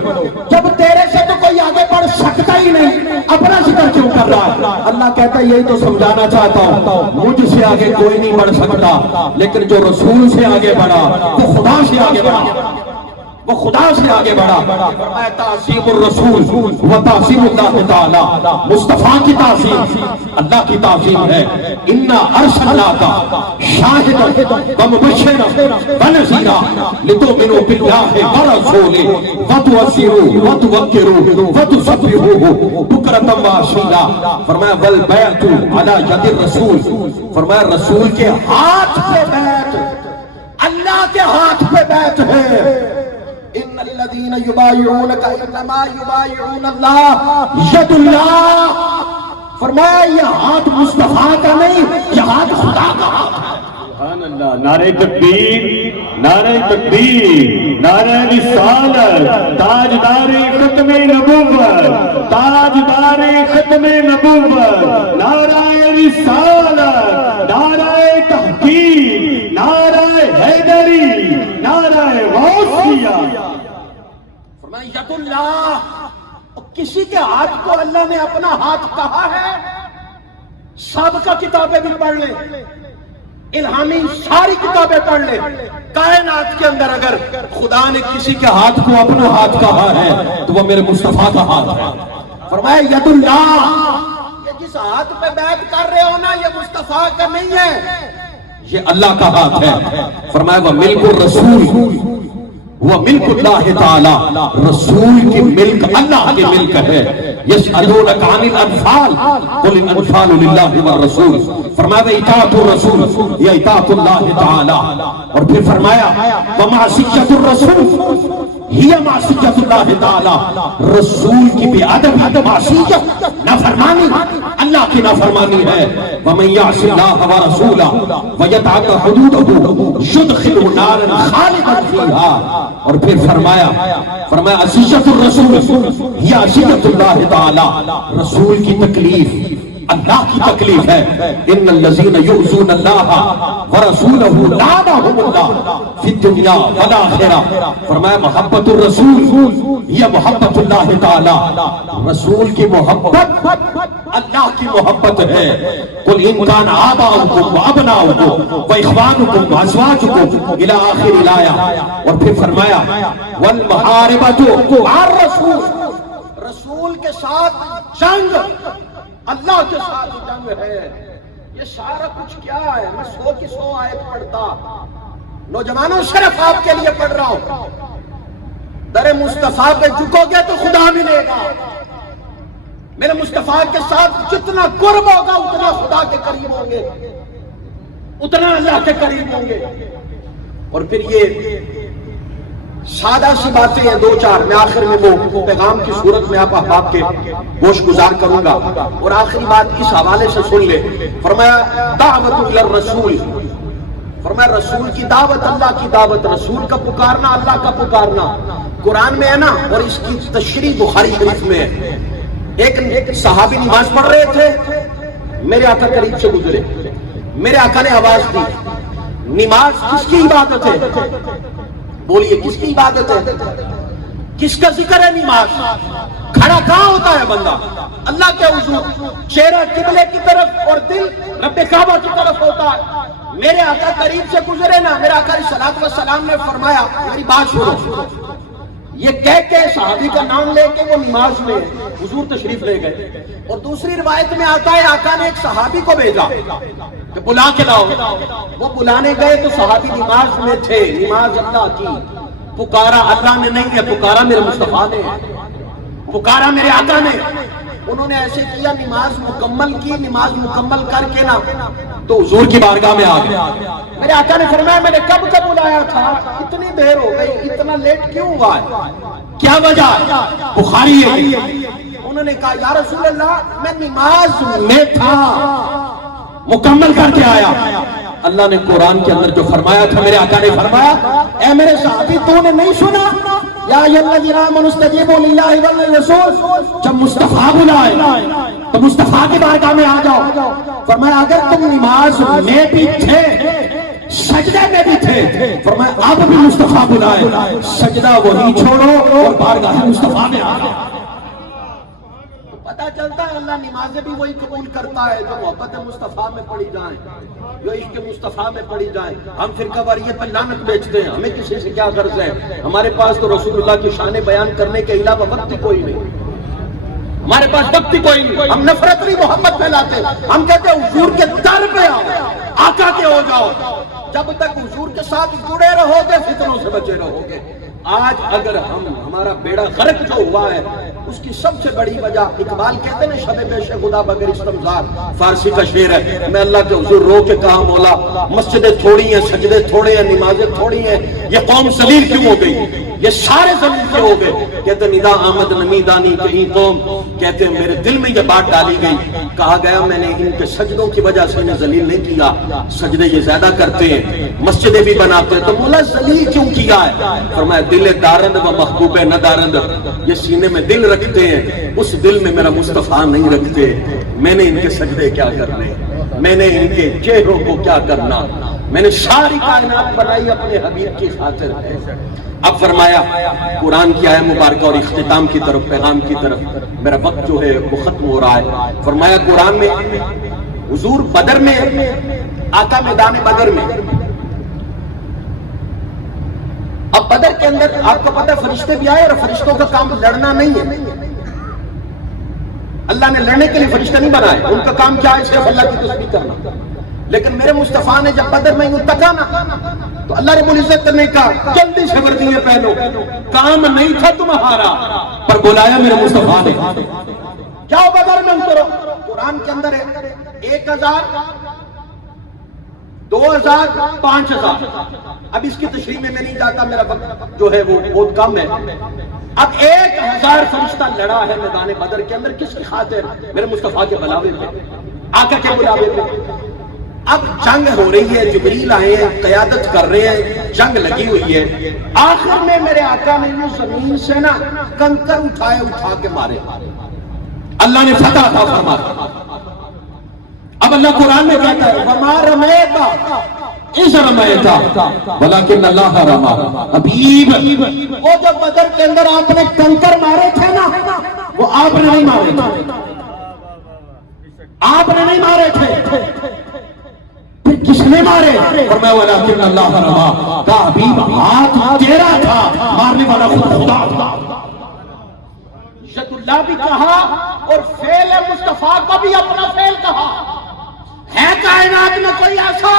جب تیرے سے تو کوئی آگے بڑھ سکتا ہی نہیں، اپنا ذکر کیوں کر رہا ہے؟ اللہ کہتا ہے یہی تو سمجھانا چاہتا ہوں، مجھ سے آگے کوئی نہیں بڑھ سکتا، لیکن جو رسول سے آگے بڑھا وہ خدا سے آگے بڑھا، وہ خدا سے آگے بڑھا۔ تعظیم الرسول و تعظیم اللہ تعالی، مصطفیٰ کی تعظیم اللہ کی تعظیم ہے۔ انا ارسلناک شاہدا و مبشرا و نذیرا لتؤمنوا باللہ ورسولہ وتعزروہ وتوقروہ وتسبحوہ بکرۃ و اصیلا۔ فرمایا والبیعۃ علی ید الرسول، فرمایا رسول کے ہاتھ پہ بیعت، اللہ کے ہاتھ پہ بیعت ہے۔ ان الذين يبايعونك انما يبايعون الله يد الله، فرمایا یہ ہاتھ مصطفیٰ کا نہیں، یہ ہاتھ خدا کا ہاتھ ہے۔ سبحان اللہ، نعرہ تکبیر، نعرہ تکبیر، نعرہ رسالت، تاجدار ختم نبوت، تاجدار ختم نبوت، نعرہ رسالت، نعرہ تحقیق، نعرہ حیدری، نعرہ غوثیہ۔ فرمایا ید اللہ، کسی کے ہاتھ کو اللہ نے اپنا ہاتھ کہا ہے؟ سابقہ کتابیں بھی پڑھ لیں، الہامی ساری کتابیں پڑھ لیں، کائنات کے اندر اگر خدا نے کسی کے ہاتھ کو اپنا ہاتھ کہا ہے تو وہ میرے مصطفیٰ کا ہاتھ ہے۔ فرمایا ید اللہ، یہ جس ہاتھ پہ بیعت کر رہے ہو نا یہ مصطفیٰ کا نہیں ہے، یہ اللہ کا ہاتھ ہے۔ فرمایا وہ ملک الرسول وہ ملک اللہ تعالی، رسول کی ملک اللہ کی ملک ہے۔ یسألونک عن الانفال قل الانفال للہ والرسول، فرمایا اطاعت الرسول یا اطاعت اللہ تعالی۔ اور پھر فرمایا ومعصیت الرسول ہی معصیت اللہ تعالی، رسول کی بے ادب معصیت نافرمانی اللہ کی نافرمانی ہے۔ ومن یعص اللہ ورسولہ ویتعد حدودہ یدخلہ نارا خالدا فیہا۔ اور پھر فرمایا عصیت الرسول یہ عصیت اللہ تعالی، رسول کی تکلیف اللہ کی تکلیف ہے۔ ان الذین یؤذون اللہ ورسولہ لعنہم اللہ فی الدنیا والآخرہ۔ فرمایا محبت الرسول یہ محبت اللہ تعالی، رسول کی محبت اللہ کی محبت ہے۔ قل ان کان آباؤکم وابناؤکم واخوانکم وازواجکم الی آخر الآیہ۔ اور پھر فرمایا والمحاربۃ مع الرسول، رسول کے ساتھ جنگ اللہ کے ساتھ جنگ ہے۔ یہ سارا کچھ کیا ہے؟ میں 100 کی 100 آیت پڑھتا، نوجوانوں صرف آپ کے لیے پڑھ رہا ہوں۔ در مصطفیٰ پہ جھکو گے تو خدا ملے گا، میرے مصطفیٰ کے ساتھ جتنا قرب ہوگا اتنا خدا کے قریب ہوں گے، اتنا اللہ کے قریب ہوں گے۔ اور پھر یہ سادہ سی باتیں ہیں دو چار، میں آخر میں وہ پیغام کی صورت میں آپ احباب کے گوش گزار کروں گا، اور آخری بات اس حوالے سے سن لے۔ فرمایا دعوت الرسول، فرمایا رسول کی دعوت، اللہ کی دعوت، رسول کا پکارنا، اللہ کا پکارنا قرآن میں ہے نا، اور اس کی تشریح بخاری شریف میں ہے۔ ایک صحابی نماز پڑھ رہے تھے، میرے آقا قریب سے گزرے، میرے آقا نے آواز دی، نماز کس کی عبادت ہے؟ بولیے کس کی عبادت ہے؟ کس کا ذکر ہے نماز؟ کھڑا کہاں ہوتا ہے بندہ؟ اللہ کے حضور، چہرہ قبلے کی طرف اور دل رب کعبہ کی طرف ہوتا ہے۔ میرے آقا قریب سے گزرے نا، میرے آقا علیہ السلام نے فرمایا، میری بات سنو، یہ کہہ کے صحابی کا نام لے کے وہ نماز میں حضور تشریف لے گئے۔ اور دوسری روایت میں آتا ہے آقا نے ایک صحابی کو بھیجا کہ بلا کے لاؤ، وہ بلانے گئے تو صحابی نماز میں تھے، نماز اللہ کی، پکارا اللہ نے نہیں ہے، پکارا میرے مصطفیٰ نے، پکارا میرے آقا نے۔ انہوں نے ایسے کیا، نماز مکمل کی، نماز مکمل کر کے نا تو حضور کی بارگاہ میں آ گئے۔ میرے آقا نے فرمایا میں نے کب بلایا تھا، اتنی دیر ہو گئی، اتنا لیٹ کیوں ہوا ہے، کیا وجہ؟ بخاری ہے۔ انہوں نے کہا یا رسول اللہ میں نماز میں تھا، مکمل کر کے آیا۔ اللہ نے قرآن کے اندر جو فرمایا تھا، میرے آقا نے فرمایا اے میرے صحابی تو نے نہیں سنا، یا الذین آمنوا استجیبوا للہ وللرسول، جب مصطفیٰ بلائے تو مصطفیٰ کی بارگاہ میں آ جاؤ۔ فرمایا اگر تم نماز میں بھی تھے، سجدے میں بھی تھے، فرمایا اب بھی مصطفیٰ بلائے، سجدہ وہی چھوڑو اور بارگاہ مصطفیٰ میں آ جاؤ۔ پتہ چلتا ہے اللہ نمازیں بھی وہی قبول کرتا ہے جو محبت مصطفیٰ میں پڑھی جائیں، جو عشق مصطفیٰ میں پڑھی جائیں۔ ہم فرقہ واریت پر لعنت بیچتے ہیں، ہمیں کسی سے کیا غرض ہے؟ ہمارے پاس تو رسول اللہ کی شان بیان کرنے کے علاوہ وقت ہی کوئی نہیں، ہمارے پاس وقت ہی کوئی نہیں۔ ہم نفرت نہیں، محبت پھیلاتے، ہم کہتے ہیں حضور کے در پہ آؤ، آقا کے ہو جاؤ، جب تک حضور کے ساتھ جڑے رہو گے فتنوں سے بچے رہو گے۔ آج اگر ہمارا بیڑا غرق جو ہوا ہے، اس کی سب سے بڑی وجہ، اقبال کہتے ہیں شب پیش خدا بغیر استمزار، فارسی کا شعر ہے، میں اللہ کے حضور رو کے کہا مولا مسجدیں تھوڑی ہیں، سجدے تھوڑے ہیں، نمازیں تھوڑی ہیں، یہ قوم ذلیل کیوں ہو گئی، یہ سارے ذلیل کیوں ہو گئے؟ کہتے ندا آمد نمی دانی کہیں قوم، کہتے ہیں میرے دل میں یہ بات ڈالی گئی، کہا گیا میں نے ان کے سجدوں کی وجہ سے انہیں ذلیل نہیں کیا، سجدے یہ زیادہ کرتے ہیں، مسجدیں بھی بناتے ہیں، تو مولا ذلیل کیوں کیا ہے؟ فرمایا دل دارند و محبوب نہ دارند، یہ سینے میں دل رکھتے ہیں، اس دل میں میرا مصطفیٰ نہیں رکھتے، میں نے ان کے سجدے کیا کرنے، میں نے ان کے چہروں کو کیا کرنا، میں نے ساری کائنات بنائی اپنے حبیب کی خاطر۔ اب فرمایا قرآن کی آیت مبارکہ اور اختتام کی طرف، پیغام کی طرف، میرا وقت جو ہے وہ ختم ہو رہا ہے۔ فرمایا قرآن میں حضور بدر میں، آقا میدان بدر میں، اب بدر کے اندر آپ کو پتہ ہے فرشتے بھی آئے، اور فرشتوں کا کام لڑنا نہیں ہے، اللہ نے لڑنے کے لیے فرشتے نہیں بنائے، ان کا کام کیا ہے؟ صرف اللہ کی تسبیح کرنا۔ لیکن میرے مصطفیٰ نے جب بدر میں یوں تکا نا تو اللہ رب العزت نے کہا جلدی سے وردیاں پہنو، کام نہیں تھا تمہارا پر بلایا میرے مصطفیٰ نے، جاؤ بدر میں اترو۔ قرآن کے اندر ہے 1000 2000 5000، اب اس کی تشریح میں نہیں جاتا، میرا وقت جو ہے وہ بہت کم ہے۔ اب 1000 فرشتہ لڑا ہے میدان بدر کے اندر، کس کی خاطر؟ میرے مصطفیٰ کے بلاوے پہ، آقا کے بلاوے پہ۔ اب جنگ ہو رہی ہے، جبریل آئے ہیں، قیادت کر رہے ہیں، جنگ لگی ہوئی ہے، آخر میں میرے آقا نے یہ زمین سے نا کنکر اٹھا کے مارے، اللہ نے فتح عطا فرما۔ اب اللہ قرآن میں کہتا ہے وَمَا رَمَيْتَ إِذْ رَمَيْتَ وَلَكِنَّ اللَّهَ رَمَى۔ حبیب وہ جو بدر کے اندر آپ نے کنکر مارے تھے نا، وہ آپ نے نہیں مارے تھے، آپ نے نہیں مارے تھے، پھر کس نے مارے؟ فرمایا وَلَكِنَّ اللَّهَ رَمَى، کہا حبیب ہاتھ تیرا تھا، مارنے والا خود خدا تھا۔ ید اللہ بھی کہا اور فعل مصطفیٰ کو بھی اپنا فعل کہا۔ ہے کائنات میں کوئی ایسا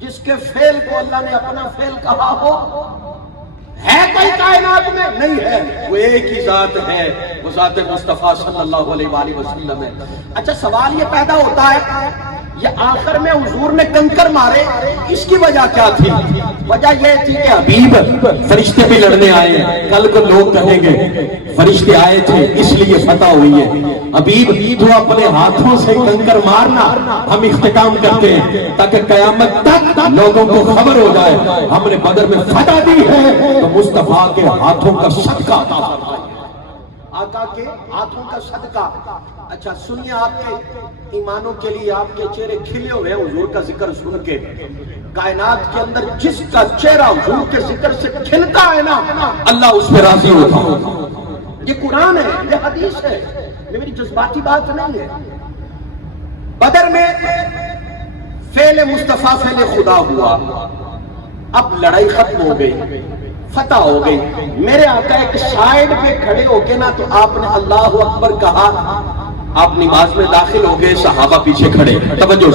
جس کے فعل کو اللہ نے اپنا فعل کہا ہو؟ ہے کوئی کائنات میں؟ نہیں ہے، وہ ایک ہی ذات ہے، وہ ذات مصطفیٰ صلی اللہ علیہ وآلہ وسلم ہے۔ اچھا سوال یہ پیدا ہوتا ہے یہ آخر میں حضور نے کنکر مارے، اس کی وجہ کیا تھی؟ وجہ یہ تھی کہ حبیب فرشتے بھی لڑنے آئے ہیں، کل کو لوگ کہیں گے فرشتے آئے تھے اس لیے فتح ہوئی ہے۔ حبیب تو اپنے ہاتھوں سے کنکر مارنا، ہم اختتام کرتے ہیں تاکہ قیامت تک لوگوں کو خبر ہو جائے ہم نے بدر میں فتح دی ہے، تو مصطفیٰ کے ہاتھوں کا صدقہ عطا فرمائے، آقا کے ہاتھوں کا صدقہ۔ اچھا سنیے، آپ کے ایمانوں کے لیے آپ کے چہرے کھلے ہوئے ہیں حضور کا ذکر سن کے۔ کائنات کے اندر جس کا چہرہ حضور کے ذکر سے کھلتا ہے نا، اللہ اس پہ راضی ہوتا ہے۔ یہ قرآن ہے، یہ حدیث ہے، یہ میری جذباتی بات نہیں ہے۔ بدر میں فعل مصطفیٰ فعل خدا ہوا، اب لڑائی ختم ہو گئی، فتح ہو گئی۔ میرے آقا ایک سائیڈ پہ کھڑے ہو کے نا تو آپ نے اللہ اکبر کہا، آپ نماز میں داخل ہو گئے، صحابہ پیچھے کھڑے، توجہ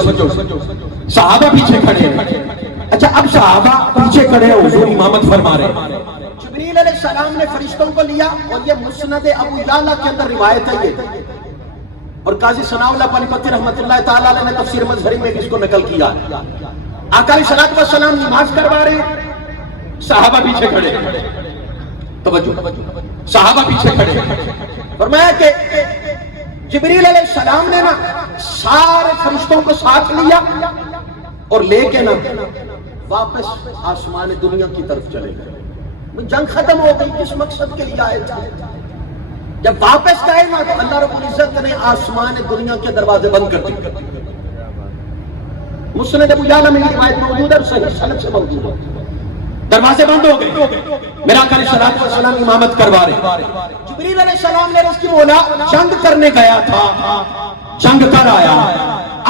صحابہ پیچھے کھڑے۔ اچھا اب صحابہ پیچھے کھڑے، حضور امامت فرما رہے۔ جبریل علیہ السلام نے فرشتوں کو لیا، اور یہ مسند ابو یعلا کے اندر روایت ہے یہ، اور قاضی ثناء اللہ پانی پتی رحمۃ اللہ تعالیٰ علیہ نے تفسیر مظہری میں اس کو نقل کیا۔ آقا علیہ السلام نماز کروا رہے، صحابہ پیچھے کھڑے، توجہ صحابہ پیچھے کھڑے۔ فرمایا کہ جبریل علیہ السلام نے نا سارے فرشتوں کو ساتھ لیا اور لے کے نا واپس آسمان دنیا کی طرف چلے گئے۔ جنگ ختم ہو گئی، کس مقصد کے لیے آئے تھے؟ جب واپس گئے نا تو اللہ رب العزت نے آسمان دنیا کے دروازے بند کر دیے۔ مسند ابو یعلا میں روایت موجود ہے، صحیح سند سے موجود ہے، دروازے بند ہو گئے۔ میرا آقا علیہ السلام امامت کروا رہے۔ جبریل علیہ السلام نے رس کی مولا جنگ کرنے گیا تھا، جنگ کر آیا،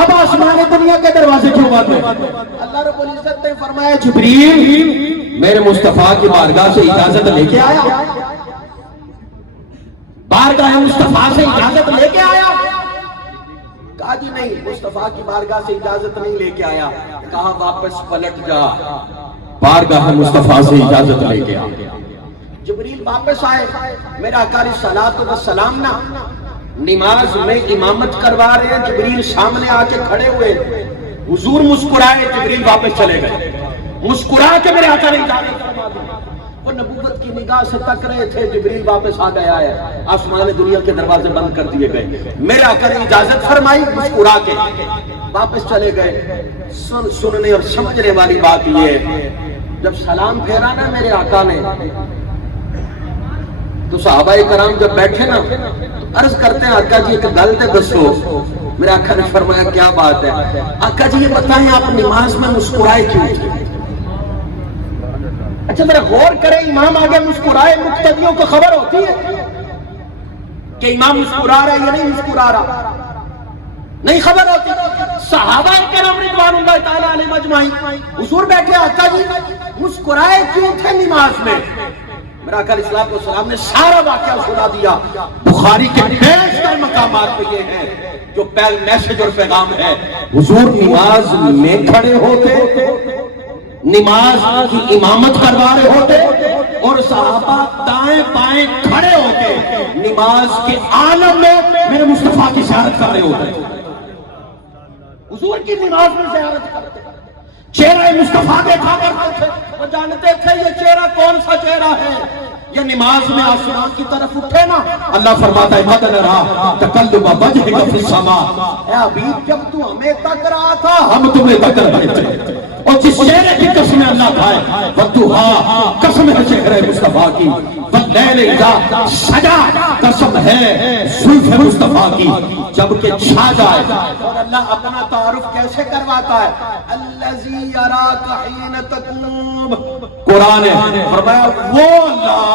اب آسمان دنیا کے دروازے کیوں بند ہیں؟ اللہ رب العزت نے فرمایا جبریل میرے مصطفیٰ کی بارگاہ سے اجازت لے کے آیا، بارگاہ مصطفیٰ سے اجازت لے کے آیا؟ کہا جی نہیں، مصطفیٰ کی بارگاہ سے اجازت نہیں لے کے آیا۔ کہا واپس پلٹ جا، بارگاہ مصطفیٰ سے اجازت لے کے آ۔ جبریل واپس آئے، میرا آقا علیہ الصلوۃ والسلام نا نماز میں امامت کروا رہے ہیں، جبریل سامنے آ کے کھڑے ہوئے، حضور مسکرائے، جبریل واپس چلے گئے، مسکرا کے میرے آقا نے اجازت فرما دی۔ وہ نبوت کی نگاہ سے تک رہے تھے، جبریل واپس آ گیا ہے، آسمان دنیا کے دروازے بند کر دیے گئے۔ میرے آقا نے اجازت فرمائی، مسکرا کے واپس چلے گئے۔ سننے اور سمجھنے والی بات یہ ہے، جب سلام پھیرا نا میرے آقا نے تو صحابہ کرام جب بیٹھے نا تو عرض کرتے ہیں آقا جی ایک گل تے دسو۔ میرے آقا نے فرمایا کیا بات ہے؟ آقا جی یہ بتائیں آپ نماز میں مسکرائے کیوں تھے؟ اچھا ذرا غور کریں، امام آگے مسکرائے، مقتدیوں کو خبر ہوتی ہے کہ امام مسکرا رہا ہے یا نہیں مسکرا رہا؟ نہیں خبر ہوتی۔ صحابہ کرام رضوان اللہ تعالیٰ علیہ مجمعین حضور بیٹھے، آقا جی مسکرائے کیوں تھے نماز میں؟ میرا آقا علیہ السلام نے سارا واقعہ سنا دیا۔ بخاری کے بیشتر مقامات پہ یہ ہے جو میسج اور پیغام ہے، حضور نماز میں کھڑے ہوتے، نماز کی امامت کروا رہے ہوتے، اور صحابہ دائیں بائیں کھڑے ہوتے نماز کے عالم میں میرے مصطفیٰ کی زیارت کر رہے ہوتے، حضور کی نماز میں زیارت کرتے، چہرہ مصطفیٰ دیکھا کرتے تھے۔ وہ جانتے تھے یہ چہرہ کون سا چہرہ ہے، یہ نماز میں آسمان کی طرف اٹھے نا اللہ فرماتا ہے قد نرا تقلب وجهك في السماء، اے حبیب جب تو ہمیں تک رہا تھا ہم تمہیں تک رہے تھے۔ اور جس چہرے کی قسم اللہ کھائے، والضحیٰ قسم ہے چہرے مصطفیٰ کی، واللیل اذا سجا قسم ہے زلف مصطفیٰ کی، جب کہ چھا جائے۔ اور اللہ اپنا تعارف کیسے کرواتا ہے؟ الذی یراک حین تقوم، قرآن ہے، فرمایا وہ اللہ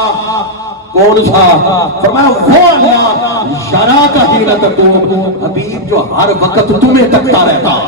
کون سا؟ فرمایا وہ اللہ یراک حین تقوم، حبیب جو ہر وقت تمہیں تکتا رہتا۔